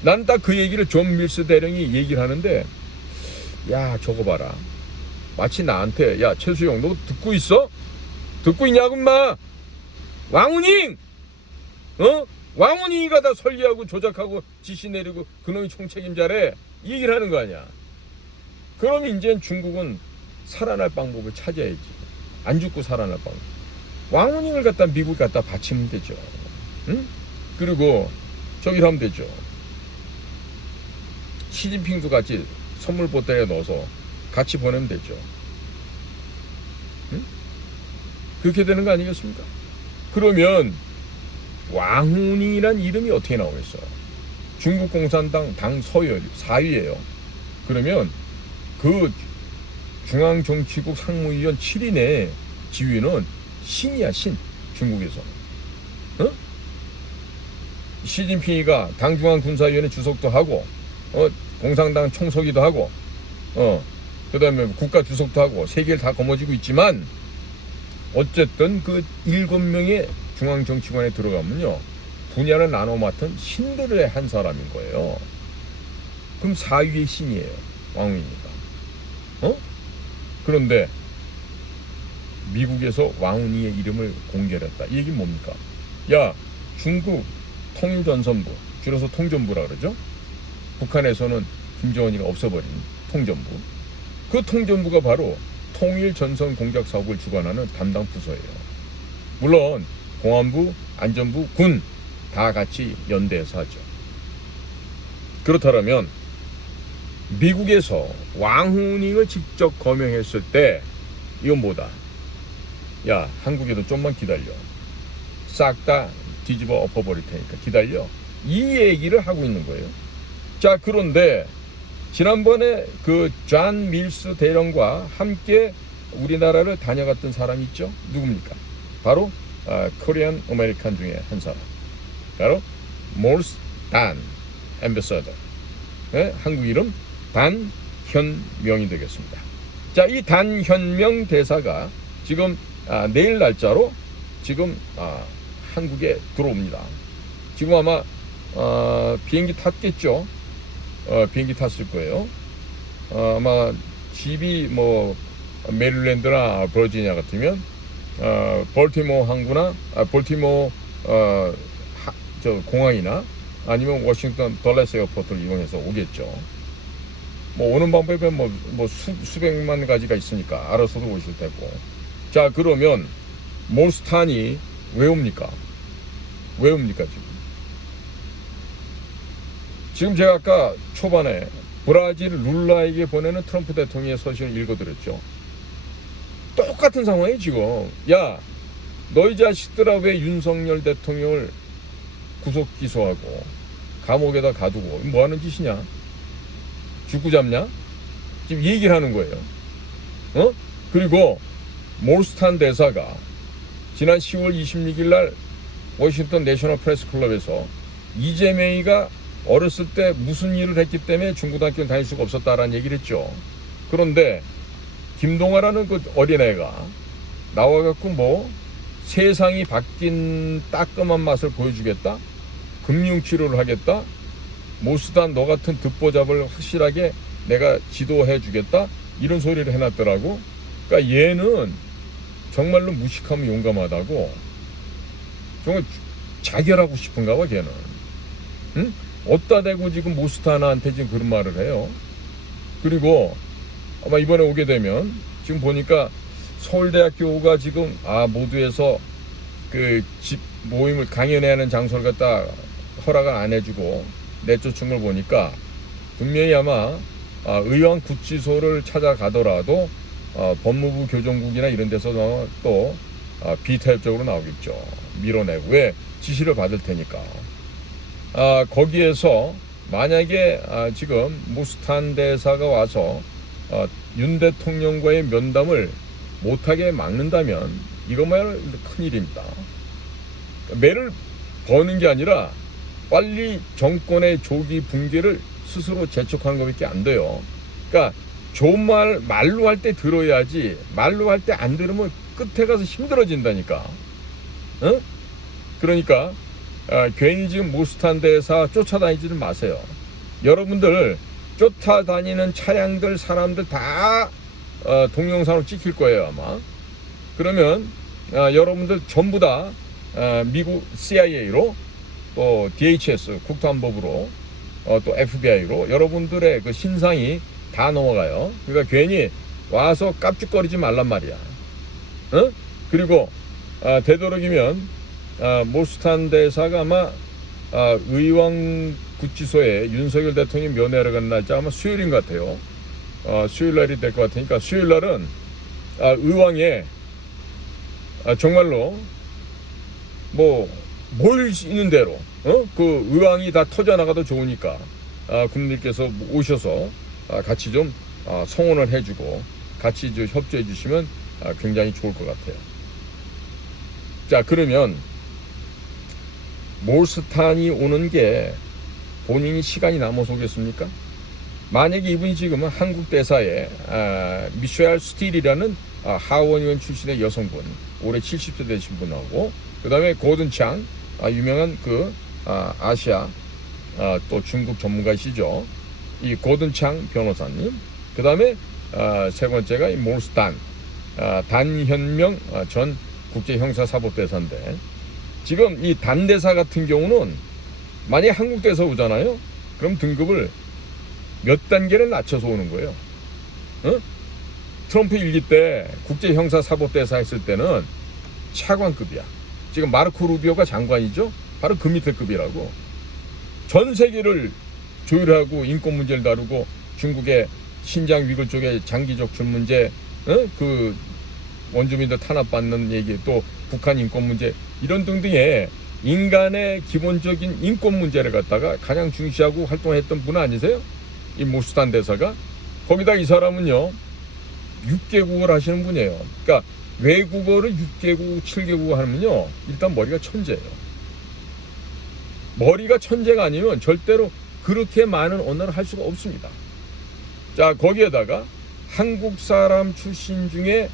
난 딱 그 얘기를 존 밀스 대령이 얘기를 하는데, 야, 저거 봐라. 마치 나한테, 야, 최수영, 너 듣고 있어? 듣고 있냐고, 인마! 왕후닝! 왕후닝이가 다 설계하고 조작하고 지시 내리고 그놈이 총책임자래. 이 얘기를 하는 거 아니야. 그럼 이제 중국은 살아날 방법을 찾아야지. 안 죽고 살아날 방법. 왕후닝을 갖다 미국 갖다 바치면 되죠. 응? 그리고 저기를 하면 되죠. 시진핑도 같이 선물 보따리에 넣어서 같이 보내면 되죠. 응? 그렇게 되는 거 아니겠습니까? 그러면 왕후닝이란 이름이 어떻게 나오겠어? 중국 공산당 당 서열 4위예요. 그러면 그 중앙정치국 상무위원 7인의 지위는 신이야, 신. 중국에서. 시진핑이가 당중앙군사위원회 주석도 하고, 공산당 총서기도 하고, 그 다음에 국가 주석도 하고, 세계를 다 거머쥐고 있지만, 어쨌든 그 7명의 중앙정치관에 들어가면요, 분야를 나눠 맡은 신들의 한 사람인 거예요. 그럼 4위의 신이에요, 왕후이니까. 그런데 미국에서 왕후이의 이름을 공개했다. 이 얘기는 뭡니까? 야, 중국 통일전선부, 줄여서 통전부라 그러죠? 북한에서는 김정은이가 없애버린 통전부. 그 통전부가 바로 통일전선 공작 사업을 주관하는 담당 부서예요. 물론 공안부, 안전부, 군 다 같이 연대해서 하죠. 그렇다면 미국에서 왕후닝을 직접 거명했을 때 이건 뭐다? 야, 한국에도 좀만 기다려. 싹 다 뒤집어 엎어버릴 테니까 기다려. 이 얘기를 하고 있는 거예요. 자, 그런데 지난번에 그 존 밀스 대령과 함께 우리나라를 다녀갔던 사람이 있죠? 누굽니까? 바로 코리안 아메리칸 중에 한 사람. 바로 몰스 단 앰베서더. 한국 이름 단현명이 되겠습니다. 자, 이 단현명 대사가 지금 내일 날짜로 지금 한국에 들어옵니다. 지금 아마 비행기 탔겠죠. 비행기 탔을 거예요. 아마 집이 뭐 메릴랜드나 버지니아 같으면 볼티모어 항구나 볼티모어 저 공항이나 아니면 워싱턴 덜레스 에어포트를 이용해서 오겠죠. 뭐 오는 방법에 뭐 수백만 가지가 있으니까 알아서도 오실 테고. 자, 그러면 몰스탄이 왜 옵니까? 왜 옵니까 지금 제가 아까 초반에 브라질 룰라에게 보내는 트럼프 대통령의 서신을 읽어드렸죠. 똑같은 상황이에요 지금. 야, 너희 자식들아 왜 윤석열 대통령을 구속 기소하고 감옥에다 가두고 뭐 하는 짓이냐? 죽고 잡냐? 지금 얘기를 하는 거예요. 그리고 몰스탄 대사가 지난 10월 26일 날 워싱턴 내셔널 프레스 클럽에서 이재명이가 어렸을 때 무슨 일을 했기 때문에 중고등학교를 다닐 수가 없었다라는 얘기를 했죠. 그런데 김동아라는 그 어린애가 나와갖고 뭐 세상이 바뀐 따끔한 맛을 보여주겠다, 금융치료를 하겠다, 몰스탄 너 같은 듣보잡을 확실하게 내가 지도해 주겠다, 이런 소리를 해놨더라고. 그러니까 얘는 정말로 무식하면 용감하다고, 정말 자결하고 싶은가 봐 걔는. 응? 어디다 대고 지금 몰스탄한테 지금 그런 말을 해요. 그리고 아마 이번에 오게 되면 지금 보니까 서울대학교가 지금 모두에서 그 집 모임을 강연회 하는 장소를 갖다 허락을 안 해주고 내쫓은 걸 보니까 분명히 아마 의왕 구치소를 찾아가더라도 법무부 교정국이나 이런 데서 또 비타협적으로 나오겠죠. 밀어내고, 왜? 지시를 받을 테니까. 거기에서 만약에 지금 몰스탄 대사가 와서 윤 대통령과의 면담을 못하게 막는다면 이것만으로 큰일입니다. 매를 버는 게 아니라 빨리 정권의 조기 붕괴를 스스로 재촉하는 것밖에 안 돼요. 그러니까 좋은 말로 할 때 들어야지, 말로 할 때 안 들으면 끝에 가서 힘들어진다니까. 그러니까 괜히 지금 몰스탄 대사 쫓아다니지는 마세요. 여러분들 쫓아다니는 차량들, 사람들 다 동영상으로 찍힐 거예요 아마. 그러면 여러분들 전부 다 미국 CIA로, 또 DHS 국토안보부로, 또 FBI로 여러분들의 그 신상이 다 넘어가요. 그러니까 괜히 와서 깝죽거리지 말란 말이야. 그리고 되도록이면 몰스탄 대사가 아마 의왕 구치소에 윤석열 대통령이 면회하러 가는 날짜 아마 수요일인 것 같아요. 수요일 날이 될 것 같으니까 수요일 날은 의왕에 정말로 뭐 모일 수 있는 대로 그 의왕이 다 터져 나가도 좋으니까 국민들께서 오셔서 같이 좀 성원을 해주고 같이 좀 협조해 주시면 굉장히 좋을 것 같아요. 자, 그러면 몰스탄이 오는 게 본인이 시간이 남아서 오겠습니까? 만약에 이분이 지금 한국 대사에 미셸 스틸이라는 하원 의원 출신의 여성분, 올해 70세 되신 분하고, 그 다음에 고든 창, 유명한 그 아시아 또 중국 전문가이시죠. 이 고든 창 변호사님, 그 다음에 세 번째가 이 몰스탄 단현명 전 국제형사사법대사인데, 지금 이 단대사 같은 경우는 만약에 한국 대사 오잖아요. 그럼 등급을 몇 단계를 낮춰서 오는 거예요. 트럼프 일기 때 국제형사사법대사 했을 때는 차관급이야. 지금 마르코 루비오가 장관이죠. 바로 그 밑에 급이라고. 전 세계를 조율하고 인권 문제를 다루고 중국의 신장 위글 쪽의 장기적 줄 문제, 그 원주민들 탄압받는 얘기, 또 북한 인권 문제, 이런 등등의 인간의 기본적인 인권 문제를 갖다가 가장 중시하고 활동했던 분 아니세요? 이 몰스탄 대사가. 거기다 이 사람은요 6개국을 하시는 분이에요. 그러니까 외국어를 6개국 7개국 하면요 일단 머리가 천재예요. 머리가 천재가 아니면 절대로 그렇게 많은 언어를 할 수가 없습니다. 자, 거기에다가 한국 사람 출신 중에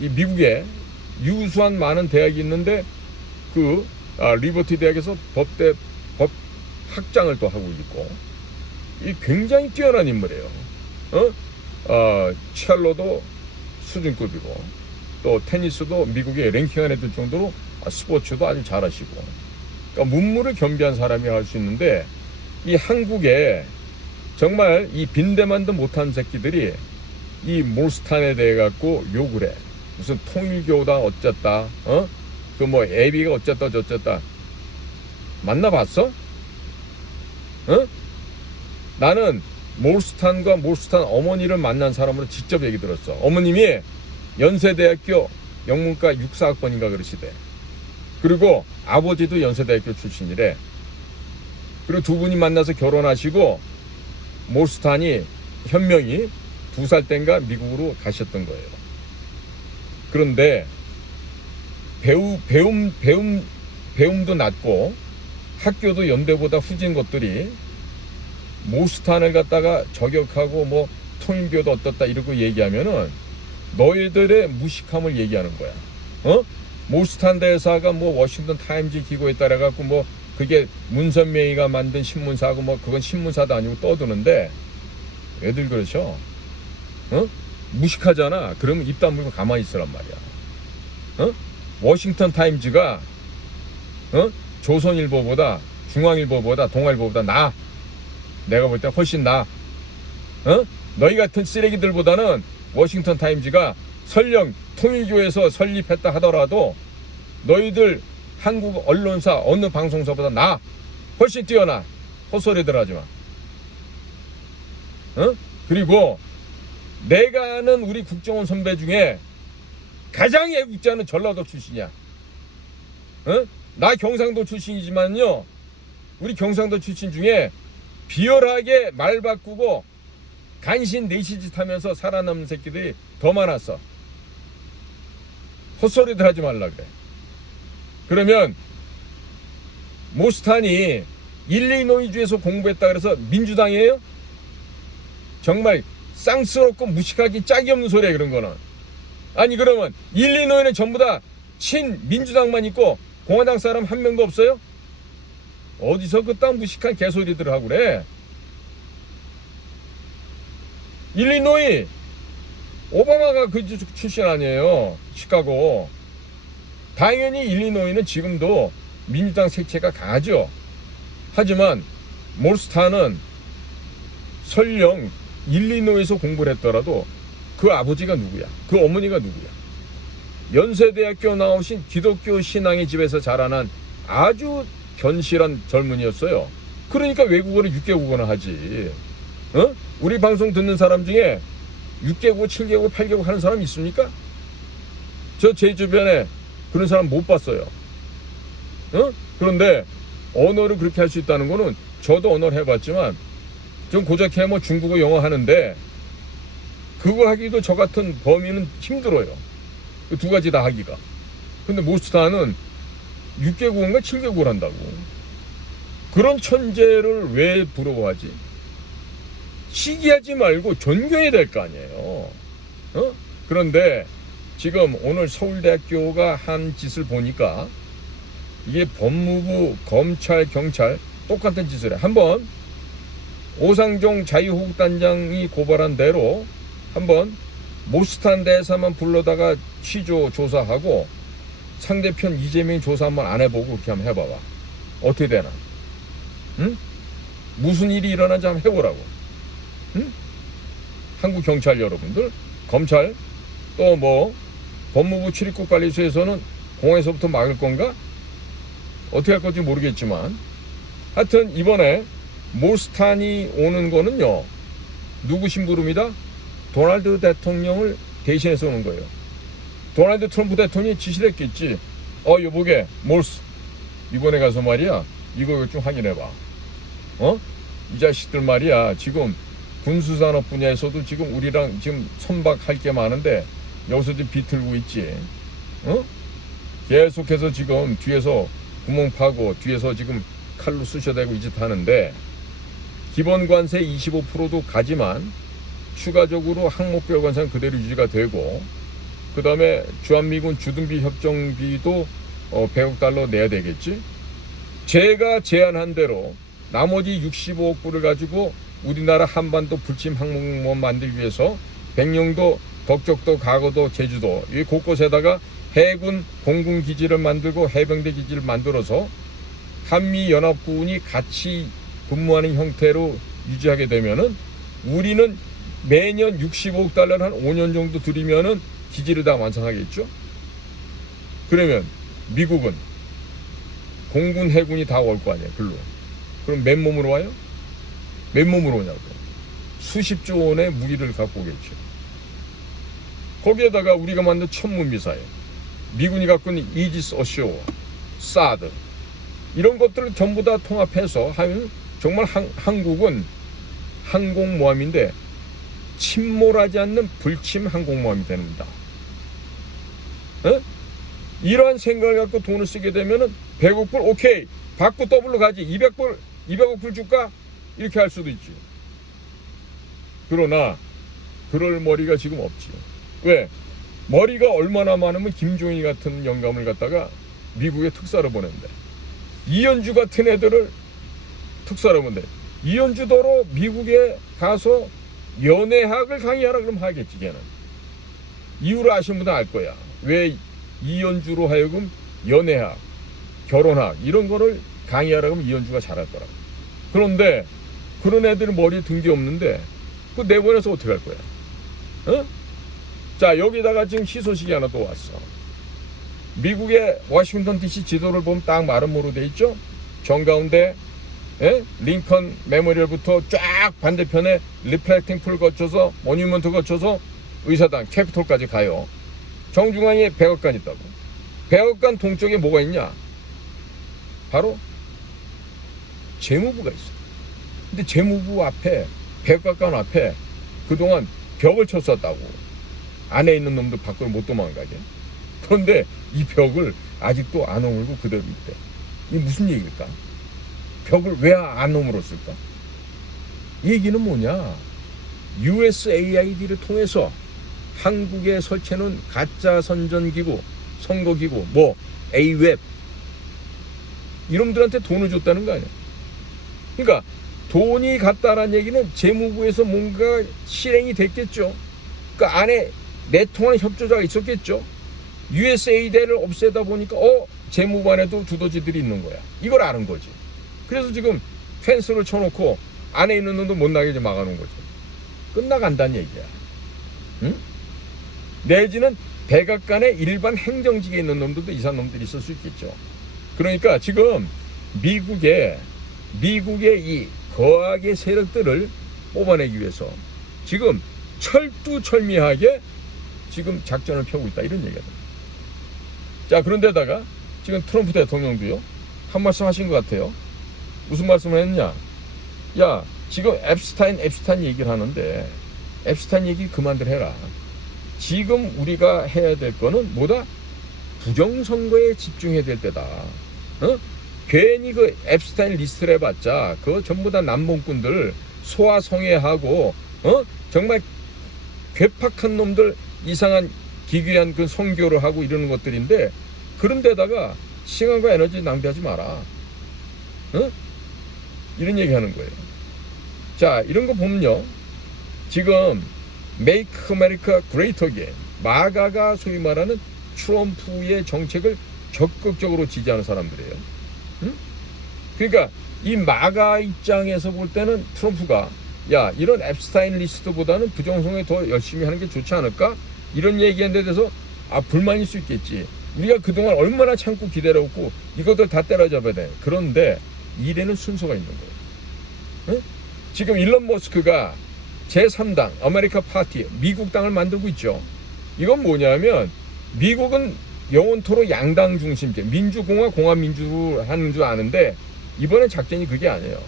이 미국에 유수한 많은 대학이 있는데 그 리버티 대학에서 법 학장을 또 하고 있고, 이 굉장히 뛰어난 인물이에요. 첼로도 수준급이고, 또 테니스도 미국에 랭킹 안에 들 정도로 스포츠도 아주 잘하시고, 그러니까 문무를 겸비한 사람이 할 수 있는데, 이 한국에 정말 이 빈대만도 못한 새끼들이 이 몰스탄에 대해 갖고 욕을 해. 무슨 통일교다 어쨌다, 그 뭐 애비가 어쨌다 저쨌다. 만나봤어? 나는 몰스탄과 몰스탄 어머니를 만난 사람으로 직접 얘기 들었어. 어머님이 연세대학교 영문과 64학번인가 그러시대. 그리고 아버지도 연세대학교 출신이래. 그리고 두 분이 만나서 결혼하시고 몰스탄이 현명이 2살 땐가 미국으로 가셨던 거예요. 그런데 배움도 낮고 학교도 연대보다 후진 것들이 몰스탄을 갖다가 저격하고 뭐 통일교도 어떻다 이러고 얘기하면은 너희들의 무식함을 얘기하는 거야. 몰스탄 대사가 뭐 워싱턴 타임즈 기고에 따라 갖고 뭐 그게 문선명이가 만든 신문사고 뭐 그건 신문사도 아니고 떠드는데 애들 그러셔. 무식하잖아. 그러면 입 다물고 가만히 있으란 말이야. 워싱턴 타임즈가 조선일보보다 중앙일보보다 동아일보보다 나아. 내가 볼 때 훨씬 나아. 너희 같은 쓰레기들보다는 워싱턴 타임즈가 설령 통일교에서 설립했다 하더라도 너희들 한국 언론사 어느 방송사보다 나아. 훨씬 뛰어나. 헛소리들 하지 마. 그리고 내가 아는 우리 국정원 선배 중에 가장 애국자는 전라도 출신이야. 나 경상도 출신이지만요, 우리 경상도 출신 중에 비열하게 말 바꾸고 간신 내시짓 하면서 살아남는 새끼들이 더 많았어. 헛소리들 하지 말라 그래. 그러면 몰스탄이 일리노이주에서 공부했다 그래서 민주당이에요? 정말 쌍스럽고 무식하기 짝이 없는 소리야 그런 거는. 아니 그러면 일리노이는 전부 다 친민주당만 있고 공화당 사람 한 명도 없어요? 어디서 그딴 무식한 개소리들을 하고 그래. 일리노이 오바마가 그 출신 아니에요. 시카고. 당연히 일리노이는 지금도 민주당 색채가 강하죠. 하지만 몰스탄은 설령 일리노이에서 공부를 했더라도 그 아버지가 누구야? 그 어머니가 누구야? 연세대학교 나오신 기독교 신앙의 집에서 자라난 아주 견실한 젊은이였어요. 그러니까 외국어를 6개국어나 하지. 우리 방송 듣는 사람 중에 6개국, 7개국, 8개국 하는 사람 있습니까? 제 주변에 그런 사람 못 봤어요. 그런데 언어를 그렇게 할 수 있다는 거는 저도 언어를 해봤지만 좀 고작해 뭐 중국어, 영어 하는데 그거 하기도 저 같은 범인은 힘들어요. 그 두 가지 다 하기가. 근데 몰스탄은 6개국인가 7개국을 한다고. 그런 천재를 왜 부러워하지? 시기하지 말고 존경해야 될 거 아니에요. 그런데 지금 오늘 서울대학교가 한 짓을 보니까 이게 법무부, 검찰, 경찰 똑같은 짓을 해. 한번 오상종 자유호국단장이 고발한 대로 한번 몰스탄 대사만 불러다가 취조 조사하고 상대편 이재명이 조사 한번 안 해보고 그렇게 한번 해봐봐. 어떻게 되나? 무슨 일이 일어나는지 한번 해보라고. 한국 경찰 여러분들, 검찰, 또 뭐 법무부 출입국관리소에서는 공항에서부터 막을 건가? 어떻게 할 건지 모르겠지만 하여튼 이번에 몰스탄이 오는 거는요, 누구 심부름이다? 도널드 대통령을 대신해서 오는 거예요. 도널드 트럼프 대통령이 지시를 했겠지. 여보게 몰스 이번에 가서 말이야 이거 좀 확인해봐. 이 자식들 말이야 지금 군수산업 분야에서도 지금 우리랑 지금 선박할 게 많은데 여기서도 비틀고 있지. 계속해서 지금 뒤에서 구멍 파고 뒤에서 지금 칼로 쑤셔대고 이 짓 하는데 기본 관세 25%도 가지만 추가적으로 항목별 관세는 그대로 유지가 되고 그 다음에 주한미군 주둔비 협정비도 100억 달러 내야 되겠지. 제가 제안한 대로 나머지 65억 불을 가지고 우리나라 한반도 불침 항목만 만들기 위해서 백령도, 덕적도, 가거도, 제주도 이 곳곳에다가 해군 공군 기지를 만들고 해병대 기지를 만들어서 한미연합군이 같이 근무하는 형태로 유지하게 되면은 우리는 매년 65억 달러를 한 5년 정도 들이면은 기지를 다 완성하겠죠. 그러면 미국은 공군 해군이 다 올 거 아니에요. 글로. 그럼 맨몸으로 와요? 맨몸으로 오냐고. 수십조 원의 무기를 갖고 오겠죠. 거기에다가 우리가 만든 천문 미사일, 미군이 갖고 있는 이지스 어쇼, 사드 이런 것들을 전부 다 통합해서 하면 정말 한국은 항공모함인데 침몰하지 않는 불침 항공모함이 됩니다. 어? 이러한 생각을 갖고 돈을 쓰게 되면은 100억 불 오케이 받고 더블로 가지 200억 불 줄까? 이렇게 할 수도 있지. 그러나 그럴 머리가 지금 없지. 왜? 머리가 얼마나 많으면 김종인 같은 영감을 갖다가 미국에 특사로 보낸대. 이현주 같은 애들을 특사로 보낸대. 이현주더러 미국에 가서 연애학을 강의하라 그러면 하겠지 걔는. 이유를 아시는 분은 알 거야. 왜 이현주로 하여금 연애학, 결혼학 이런 거를 강의하라 그러면 이현주가 잘할 거라고. 그런데 그런 애들 머리에 든 게 없는데 그 내보내서 어떻게 할 거야? 어? 자, 여기다가 지금 희소식이 하나 또 왔어. 미국의 워싱턴 DC 지도를 보면 딱 마름모로 돼 있죠? 정가운데 링컨 메모리얼부터 쫙 반대편에 리플렉팅 풀 거쳐서 모뉴먼트 거쳐서 의사당 캐피톨까지 가요. 정중앙에 백악관 있다고. 백악관 동쪽에 뭐가 있냐? 바로 재무부가 있어. 근데 재무부 앞에 백악관 앞에 그동안 벽을 쳤었다고. 안에 있는 놈들 밖으로 못 도망가게. 그런데 이 벽을 아직도 안 오물고 그대로 있대. 이게 무슨 얘기일까? 벽을 왜 안 오물었을까? 얘기는 뭐냐? USAID를 통해서 한국에 설치해놓은 가짜 선전기구, 선거기구, AWEB 이놈들한테 돈을 줬다는 거 아니야? 그러니까 돈이 갔다라는 얘기는 재무부에서 뭔가 실행이 됐겠죠. 그 안에 내통하는 협조자가 있었겠죠. USAID를 없애다 보니까 재무부 안에도 두더지들이 있는 거야. 이걸 아는 거지. 그래서 지금 펜스를 쳐놓고 안에 있는 놈도 못 나게 막아놓은 거지. 끝나간다는 얘기야. 응? 내지는 백악관에 일반 행정직에 있는 놈들도 이상한 놈들이 있을 수 있겠죠. 그러니까 지금 미국의 이 거악의 세력들을 뽑아내기 위해서 지금 철두철미하게 지금 작전을 펴고 있다 이런 얘기가 됩니다. 자, 그런데다가 지금 트럼프 대통령도요 한 말씀 하신 것 같아요. 무슨 말씀을 했냐? 야, 지금 앱스타인 얘기를 하는데 앱스타인 얘기 그만들 해라. 지금 우리가 해야 될 거는 뭐다? 부정선거에 집중해야 될 때다. 괜히 그 앱스타인 리스트를 해봤자 그거 전부 다 남봉꾼들 소아성애하고 정말 괴팍한 놈들 이상한 기괴한 그 선교를 하고 이러는 것들인데 그런 데다가 시간과 에너지 낭비하지 마라. 이런 얘기 하는 거예요. 자, 이런 거 보면요. 지금 Make America Great Again 마가가 소위 말하는 트럼프의 정책을 적극적으로 지지하는 사람들이에요. 그러니까 이 마가 입장에서 볼 때는 트럼프가 야, 이런 앱스타인 리스트보다는 부정선거에 더 열심히 하는 게 좋지 않을까? 이런 얘기한 데 대해서 불만일 수 있겠지. 우리가 그동안 얼마나 참고 기다렸고 이것들 다 때려잡아야 돼. 그런데 일에는 순서가 있는 거예요. 지금 일론 머스크가 제3당 아메리카 파티 미국당을 만들고 있죠. 이건 뭐냐면 미국은 영원토록 양당 중심제 민주공화 공화민주로 하는 줄 아는데 이번엔 작전이 그게 아니에요.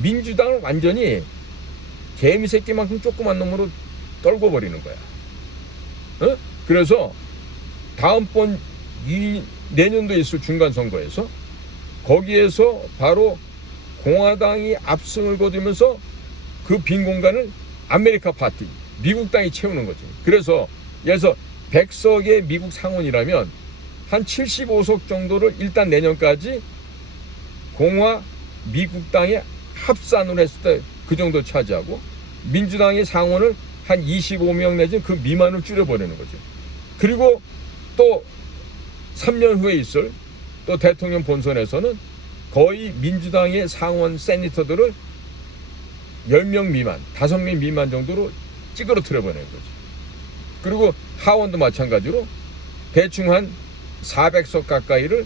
민주당을 완전히 개미새끼만큼 조그만 놈으로 떨궈버리는 거야. 그래서 다음번 내년도에 있을 중간선거에서 거기에서 바로 공화당이 압승을 거두면서 그 빈 공간을 아메리카 파티 미국당이 채우는 거지. 그래서 예를 들어서 100석의 미국 상원이라면 한 75석 정도를 일단 내년까지 공화 미국당의 합산으로 했을 때 그 정도 차지하고 민주당의 상원을 한 25명 내지 그 미만을 줄여버리는 거죠. 그리고 또 3년 후에 있을 또 대통령 본선에서는 거의 민주당의 상원 세니터들을 10명 미만, 5명 미만 정도로 찌그러뜨려 버리는 거죠. 그리고 하원도 마찬가지로 대충 한 400석 가까이를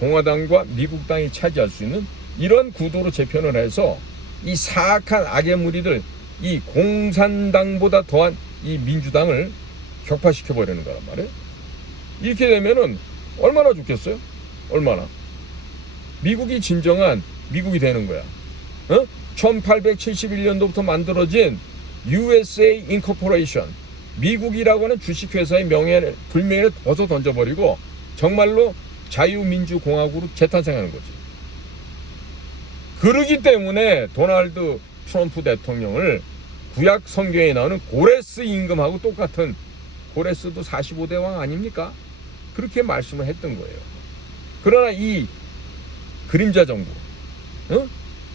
공화당과 미국당이 차지할 수 있는 이런 구도로 재편을 해서 이 사악한 악의 무리들, 이 공산당보다 더한 이 민주당을 격파시켜 버리는 거란 말이에요. 이렇게 되면은 얼마나 좋겠어요? 얼마나? 미국이 진정한 미국이 되는 거야. 1871년도부터 만들어진 USA Incorporation, 미국이라고 하는 주식회사의 명예를 불명예를 벗어 던져버리고 정말로 자유민주공화국으로 재탄생하는 거지. 그러기 때문에 도널드 트럼프 대통령을 구약 성경에 나오는 고레스 임금하고 똑같은, 고레스도 45대 왕 아닙니까? 그렇게 말씀을 했던 거예요. 그러나 이 그림자 정부,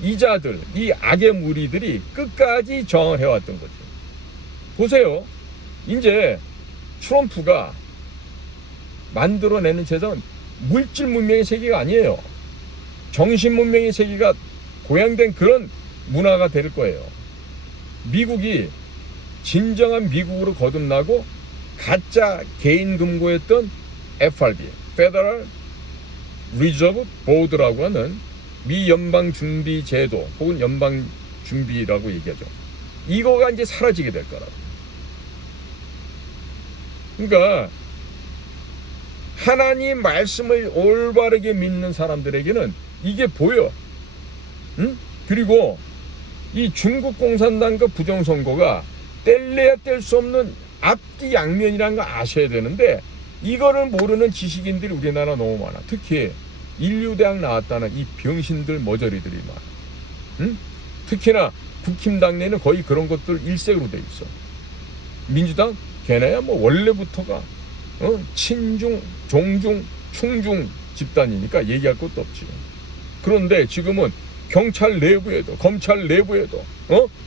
이자들, 이 악의 무리들이 끝까지 저항을 해왔던 거죠. 보세요. 이제 트럼프가 만들어내는 세상은 물질 문명의 세계가 아니에요. 정신 문명의 세계가 고양된 그런 문화가 될 거예요. 미국이 진정한 미국으로 거듭나고 가짜 개인 금고였던 FRB, Federal Reserve Board라고 하는 미 연방 준비 제도 혹은 연방 준비라고 얘기하죠. 이거가 이제 사라지게 될 거라고. 그러니까 하나님 말씀을 올바르게 믿는 사람들에게는 이게 보여. 그리고 이 중국 공산당과 부정선거가 뗄래야 뗄 수 없는 앞뒤 양면이라는 거 아셔야 되는데 이거를 모르는 지식인들이 우리나라 너무 많아. 특히 인류대학 나왔다는 이 병신들 머저리들이 많아. 특히나 국힘당 내는 거의 그런 것들 일색으로 돼 있어. 민주당 걔네야 뭐 원래부터가 친중, 종중, 충중 집단이니까 얘기할 것도 없지. 그런데 지금은 경찰 내부에도, 검찰 내부에도,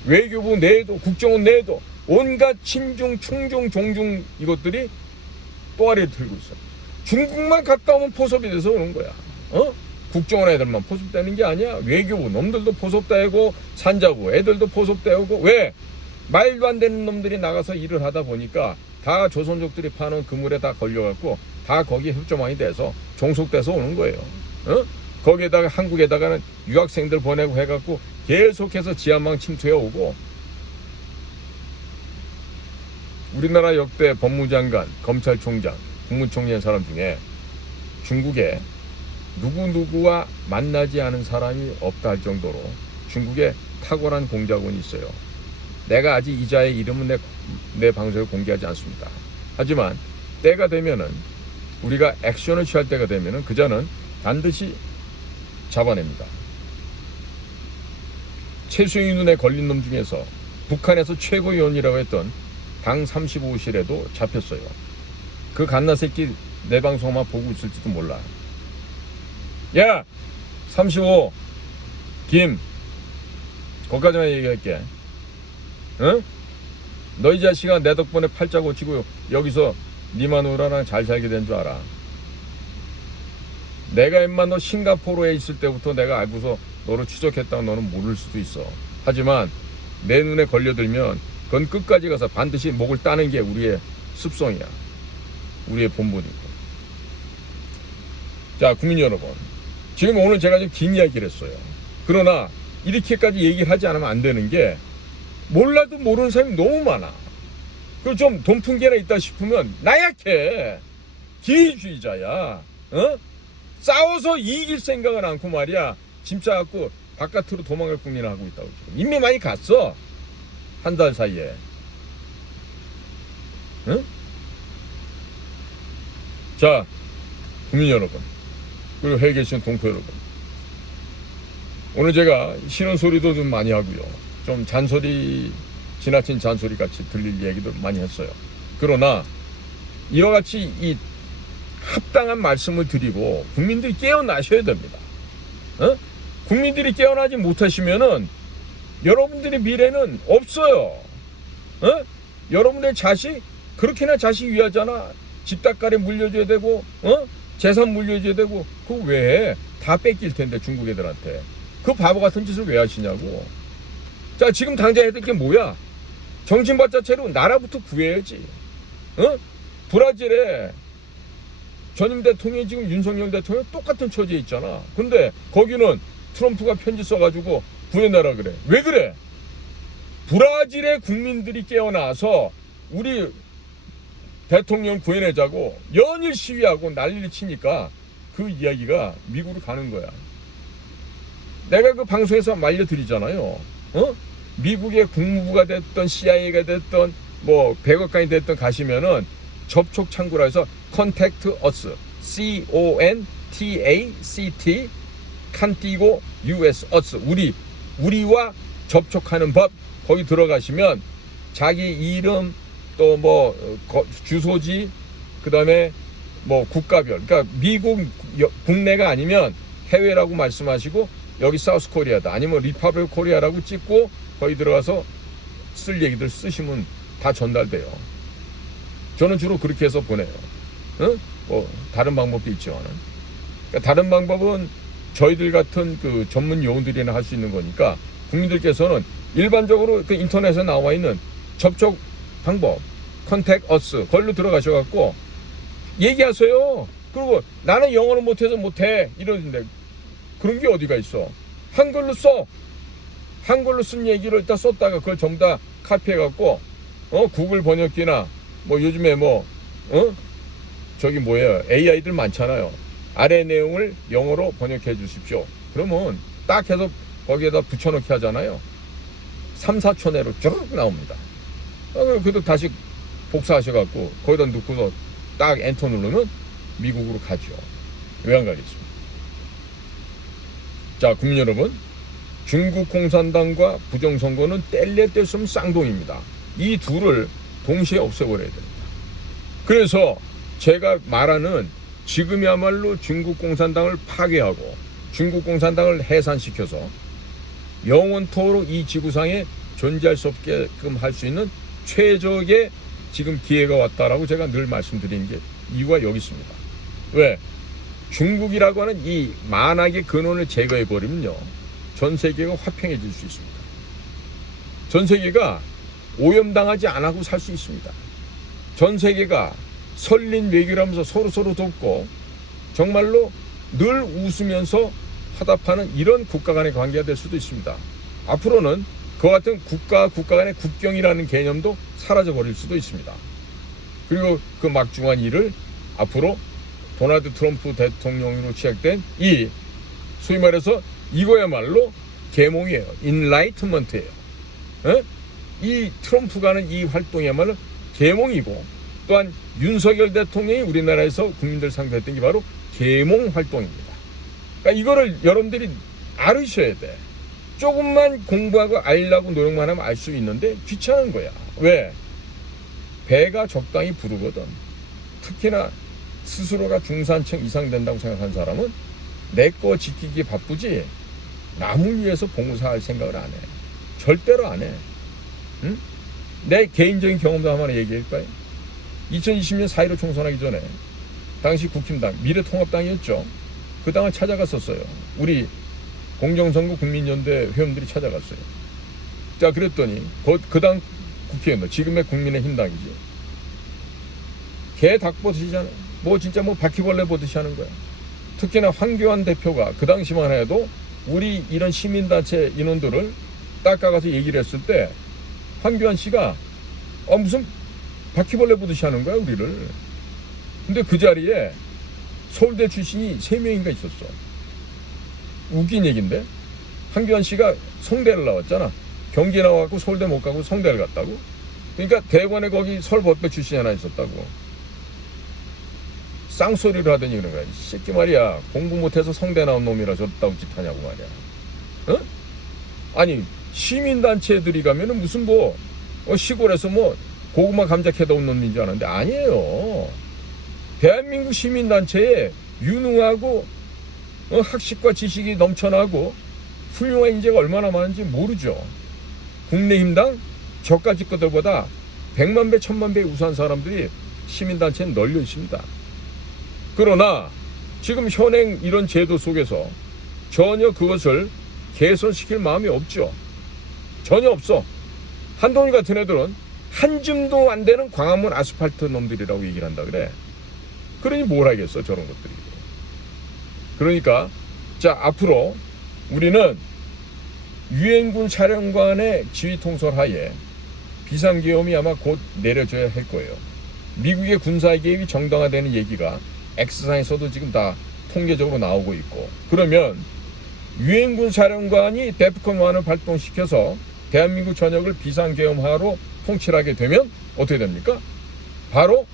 외교부 내에도, 국정원 내에도 온갖 친중, 충중, 종중 이것들이 또아리를 들고 있어. 중국만 갔다 오면 포섭이 돼서 오는 거야. 국정원 애들만 포섭되는 게 아니야. 외교부 놈들도 포섭되고 산자부 애들도 포섭되고. 왜? 말도 안 되는 놈들이 나가서 일을 하다 보니까 다 조선족들이 파는 그물에 다 걸려갖고 다 거기에 협조망이 돼서 종속돼서 오는 거예요. 거기에다가 한국에다가는 유학생들 보내고 해갖고 계속해서 지하망 침투해 오고. 우리나라 역대 법무장관, 검찰총장, 국무총리의 사람 중에 중국에 누구누구와 만나지 않은 사람이 없다 할 정도로 중국에 탁월한 공작원이 있어요. 내가 아직 이자의 이름은 내 방송에 공개하지 않습니다. 하지만 때가 되면은, 우리가 액션을 취할 때가 되면은 그자는 반드시 잡아냅니다. 최수영이 눈에 걸린 놈 중에서 북한에서 최고위원이라고 했던 당 35실에도 잡혔어요. 그 갓나 새끼 내 방송만 보고 있을지도 몰라. 야! 35 김, 거기까지만 얘기할게. 너 이 자식아 내 덕분에 팔자 고치고 여기서 니 마누라랑 잘 살게 된 줄 알아. 내가 임마 너 싱가포르에 있을 때부터 내가 알고서 너를 추적했다고 너는 모를 수도 있어. 하지만 내 눈에 걸려들면 그건 끝까지 가서 반드시 목을 따는 게 우리의 습성이야. 우리의 본분이고. 자, 국민 여러분, 지금 오늘 제가 좀 긴 이야기를 했어요. 그러나 이렇게까지 얘기를 하지 않으면 안 되는 게, 몰라도 모르는 사람이 너무 많아. 그 좀 돈풍기나 있다 싶으면 나약해. 기회주의자야. 싸워서 이길 생각은 않고 말이야. 짐 싸갖고 바깥으로 도망갈 국민을 하고 있다고. 지금 이미 많이 갔어. 한 달 사이에. 자, 국민 여러분, 그리고 회에 계신 동포 여러분, 오늘 제가 싫은 소리도 좀 많이 하고요. 좀 잔소리, 지나친 잔소리 같이 들릴 얘기도 많이 했어요. 그러나 이와 같이 이 합당한 말씀을 드리고 국민들이 깨어나셔야 됩니다. 국민들이 깨어나지 못하시면은 여러분들의 미래는 없어요. 여러분들 자식, 그렇게나 자식 위하잖아. 집값가리 물려줘야 되고, 재산 물려줘야 되고. 그거 왜 해? 다 뺏길 텐데 중국 애들한테. 그 바보 같은 짓을 왜 하시냐고. 자, 지금 당장 해야 될 게 뭐야? 정신바짝 차리고 나라부터 구해야지. 브라질에 전임 대통령이 지금 윤석열 대통령 똑같은 처지에 있잖아. 근데 거기는 트럼프가 편지 써가지고 구해내라 그래. 왜 그래? 브라질의 국민들이 깨어나서 우리 대통령 구해내자고 연일 시위하고 난리를 치니까 그 이야기가 미국으로 가는 거야. 내가 그 방송에서 말려드리잖아요. 미국의 국무부가 됐던 CIA가 됐던 뭐 백악관이 됐던 가시면은 접촉 창구라 해서 Contact Us, CONTACT 칸 띄고 US Us, 우리와 접촉하는 법, 거기 들어가시면 자기 이름 또 뭐 주소지 그다음에 뭐 국가별, 그러니까 미국 국내가 아니면 해외라고 말씀하시고 여기 사우스 코리아다 아니면 리퍼블릭 코리아라고 찍고 거기 들어가서 쓸 얘기들 쓰시면 다 전달돼요. 저는 주로 그렇게 해서 보내요. 뭐 다른 방법도 있지만은, 그러니까 다른 방법은 저희들 같은 그 전문 요원들이나 할 수 있는 거니까 국민들께서는 일반적으로 그 인터넷에 나와 있는 접촉 방법, Contact Us, 거기로 들어가셔갖고 얘기하세요. 그리고 나는 영어를 못해서 못해 이러는데 그런 게 어디가 있어. 한글로 써. 한글로 쓴 얘기를 일단 썼다가 그걸 전부 다 카피해갖고 구글 번역기나 뭐 요즘에 뭐 저기 뭐예요, AI들 많잖아요. 아래 내용을 영어로 번역해 주십시오. 그러면 딱 해서 거기에다 붙여넣기 하잖아요. 3, 4초 내로 쭉 나옵니다. 그래도 다시 복사하셔갖고 거기다 넣고서 딱 엔터 누르면 미국으로 가죠. 왜 안 가겠습니까? 자, 국민 여러분, 중국 공산당과 부정선거는 뗄래 뗄 수 없는 쌍둥이입니다. 이 둘을 동시에 없애버려야 됩니다. 그래서 제가 말하는 지금이야말로 중국 공산당을 파괴하고 중국 공산당을 해산시켜서 영원토록 이 지구상에 존재할 수 없게끔 할 수 있는 최적의 지금 기회가 왔다라고 제가 늘 말씀드리는 게 이유가 여기 있습니다. 왜? 중국이라고 하는 이 만악의 근원을 제거해버리면요, 전 세계가 화평해질 수 있습니다. 전 세계가 오염당하지 않고 살 수 있습니다. 전 세계가 설린 외교를 하면서 서로 돕고 정말로 늘 웃으면서 화답하는 이런 국가 간의 관계가 될 수도 있습니다. 앞으로는 그와 같은 국가 간의 국경이라는 개념도 사라져버릴 수도 있습니다. 그리고 그 막중한 일을 앞으로 도널드 트럼프 대통령으로 시작된 이 소위 말해서 이거야말로 계몽이에요. 인라이트먼트예요. 이 트럼프가 하는 이 활동이야말로 계몽이고, 또한 윤석열 대통령이 우리나라에서 국민들 상대했던 게 바로 계몽 활동입니다. 그러니까 이거를 여러분들이 알으셔야 돼. 조금만 공부하고 알려고 노력만 하면 알 수 있는데 귀찮은 거야. 왜? 배가 적당히 부르거든. 특히나 스스로가 중산층 이상 된다고 생각한 사람은 내 거 지키기 바쁘지 남을 위해서 봉사할 생각을 안 해. 절대로 안 해. 응? 내 개인적인 경험도 한번 얘기할까요? 2020년 4.15 총선하기 전에 당시 국힘당 미래통합당이었죠. 그 당을 찾아갔었어요. 우리 공정선거 국민연대 회원들이 찾아갔어요. 자, 그랬더니 그 당 국회의원들, 지금의 국민의힘 당이지, 개 닭 보듯이 뭐 진짜 뭐 바퀴벌레 보듯이 하는 거야. 특히나 황교안 대표가 그 당시만 해도 우리 이런 시민단체 인원들을 닦아가서 얘기를 했을 때 황교안 씨가 무슨 바퀴벌레 보듯이 하는 거야 우리를. 근데 그 자리에 서울대 출신이 3명인가 있었어. 웃긴 얘기인데, 황교안 씨가 성대를 나왔잖아. 경기 나와갖고 서울대 못 가고 성대를 갔다고. 그러니까 대관에 거기 서울법대 출신이 하나 있었다고. 쌍소리를 하더니 그런 거야. 이 새끼 말이야, 공부 못해서 성대 나온 놈이라 저따구 짓 하냐고 말이야. 아니, 시민단체들이 가면은 무슨 뭐 시골에서 뭐 고구마 감자 캐다 온 놈인 줄 아는데 아니에요. 대한민국 시민단체에 유능하고 학식과 지식이 넘쳐나고 훌륭한 인재가 얼마나 많은지 모르죠. 국내힘당 저까지 것들보다 100만 배, 1000만 배 우수한 사람들이 시민단체에 널려 있습니다. 그러나 지금 현행 이런 제도 속에서 전혀 그것을 개선시킬 마음이 없죠. 전혀 없어. 한동희 같은 애들은 한 줌도 안 되는 광화문 아스팔트 놈들이라고 얘기를 한다 그래. 그러니 뭘 하겠어 저런 것들이. 그러니까 자, 앞으로 우리는 유엔군 사령관의 지휘 통솔 하에 비상계엄이 아마 곧 내려져야 할 거예요. 미국의 군사 개입이 정당화되는 얘기가 X상에서도 지금 다 통계적으로 나오고 있고, 그러면 유엔군 사령관이 데프콘 1을 발동시켜서 대한민국 전역을 비상계엄하로 통치하게 되면 어떻게 됩니까? 바로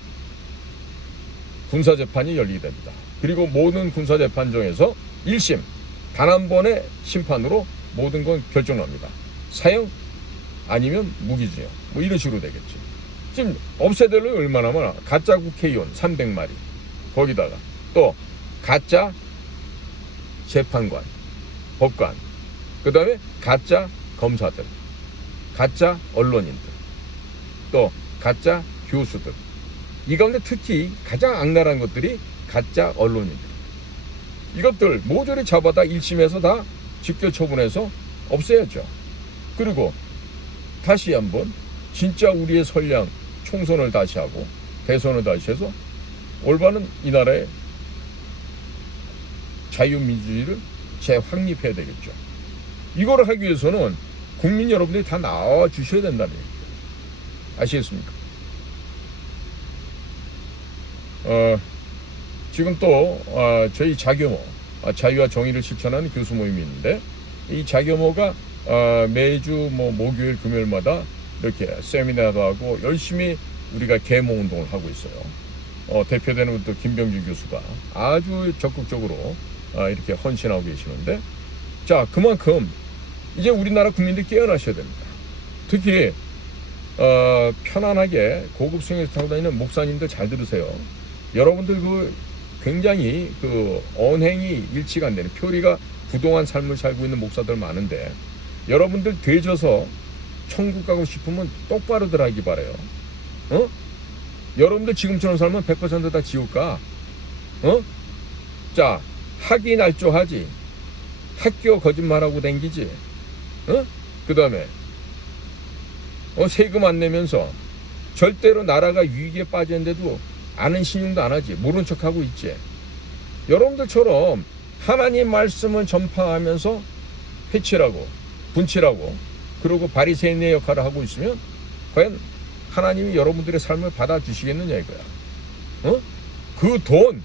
군사재판이 열리게 됩니다. 그리고 모든 군사재판 중에서 1심 단 한 번의 심판으로 모든 건 결정납니다. 사형 아니면 무기징역 뭐 이런 식으로 되겠지. 지금 없애될 놈이 얼마나 많아. 가짜 국회의원 300마리, 거기다가 또 가짜 재판관, 법관, 그 다음에 가짜 검사들, 가짜 언론인들, 또 가짜 교수들. 이 가운데 특히 가장 악랄한 것들이 가짜 언론인들. 이것들 모조리 잡아다 1심에서 다 직결 처분해서 없애야죠. 그리고 다시 한번 진짜 우리의 선량 총선을 다시 하고 대선을 다시 해서 올바른 이 나라의 자유민주주의를 재확립해야 되겠죠. 이거를 하기 위해서는 국민 여러분들이 다 나와 주셔야 된다는 얘기예요. 아시겠습니까? 지금 또 저희 자교모, 자유와 정의를 실천하는 교수 모임이 있는데, 이 자교모가 매주 목요일 금요일마다 이렇게 세미나도 하고 열심히 우리가 계몽 운동을 하고 있어요. 대표되는 또 김병준 교수가 아주 적극적으로 이렇게 헌신하고 계시는데, 자, 그만큼 이제 우리나라 국민들이 깨어나셔야 됩니다. 특히 편안하게 고급 승용차 타고 다니는 목사님들 잘 들으세요. 여러분들 굉장히 언행이 일치가 안 되는, 표리가 부동한 삶을 살고 있는 목사들 많은데, 여러분들 되져서 천국 가고 싶으면 똑바로들 하기 바라요. 여러분들 지금처럼 살면 100% 다 지옥 가. 자, 학이 날조하지, 학교 거짓말하고 댕기지, 그 다음에 세금 안 내면서 절대로 나라가 위기에 빠졌는데도 아는 신용도 안 하지, 모른 척하고 있지. 여러분들처럼 하나님 말씀을 전파하면서 해치라고 분치라고 그러고 바리새인의 역할을 하고 있으면 과연 하나님이 여러분들의 삶을 받아주시겠느냐 이거야. 그 돈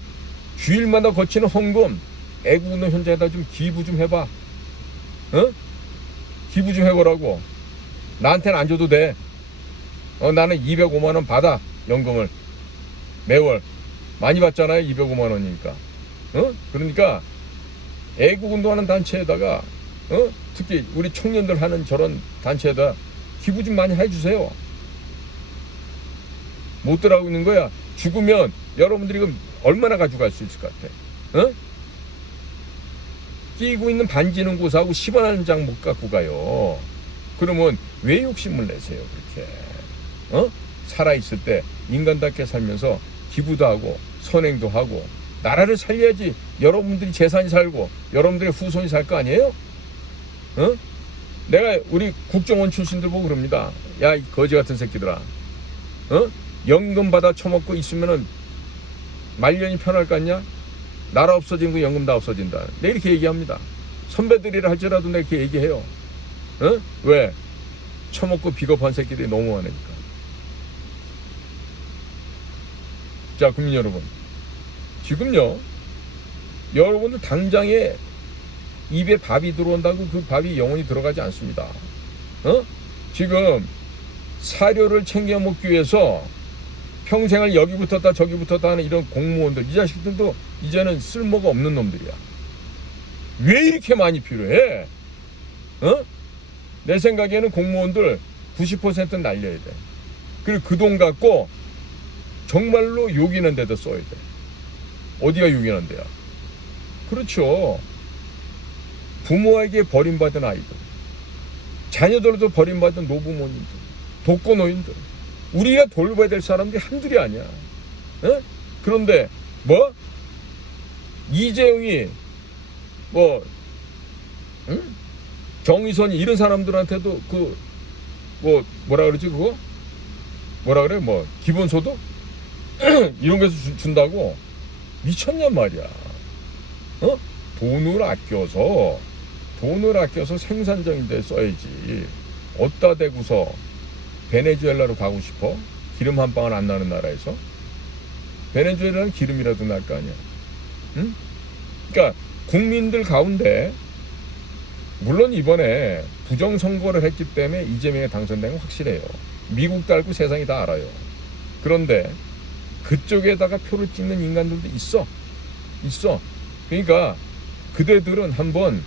주일마다 거치는 헌금 애국운동 현장에다 좀 기부 좀 해봐. 기부 좀 해보라고. 나한테는 안 줘도 돼. 나는 205만 원 받아, 연금을 매월. 많이 받잖아요, 205만 원이니까. 그러니까 애국운동하는 단체에다가 특히 우리 청년들 하는 저런 단체에다 기부 좀 많이 해주세요. 못 들어가고 있는 거야. 죽으면 여러분들이 그럼 얼마나 가져갈 수 있을 것 같아? 끼고 있는 반지는 고사하고 10원 한 장 못 갖고 가요. 그러면 왜 욕심을 내세요, 그렇게? 살아있을 때 인간답게 살면서 기부도 하고 선행도 하고 나라를 살려야지 여러분들이 재산이 살고 여러분들의 후손이 살 거 아니에요? 내가 우리 국정원 출신들 보고 그럽니다. 야, 이 거지 같은 새끼들아. 연금 받아 처먹고 있으면은 말년이 편할 것 같냐? 나라 없어진 거 연금 다 없어진다. 내가 이렇게 얘기합니다. 선배들이라 할지라도 내가 이렇게 얘기해요. 왜? 처먹고 비겁한 새끼들이 너무 많으니까. 자, 국민 여러분, 지금요, 여러분들 당장에 입에 밥이 들어온다고 그 밥이 영원히 들어가지 않습니다. 지금 사료를 챙겨 먹기 위해서 평생을 여기 붙었다 저기 붙었다 하는 이런 공무원들, 이 자식들도 이제는 쓸모가 없는 놈들이야. 왜 이렇게 많이 필요해? 내 생각에는 공무원들 90% 날려야 돼. 그리고 그 돈 갖고 정말로 요긴한 데다 써야 돼. 어디가 요긴한 데야? 그렇죠. 부모에게 버림받은 아이들, 자녀들도 버림받은 노부모님들, 독거노인들, 우리가 돌봐야 될 사람들이 한둘이 아니야. 그런데 이재용이 정의선이 이런 사람들한테도 뭐라 그러지 그거? 뭐라 그래? 기본소득? 이런 거에서 준다고? 미쳤냔 말이야. 돈을 아껴서 생산적인 데 써야지. 어디다 대고서 베네수엘라로 가고 싶어? 기름 한 방울 안 나는 나라에서? 베네수엘라는 기름이라도 날 거 아니야. 그러니까 국민들 가운데 물론 이번에 부정선거를 했기 때문에 이재명이 당선된 건 확실해요. 미국도 알고 세상이 다 알아요. 그런데 그쪽에다가 표를 찍는 인간들도 있어. 그러니까 그대들은 한번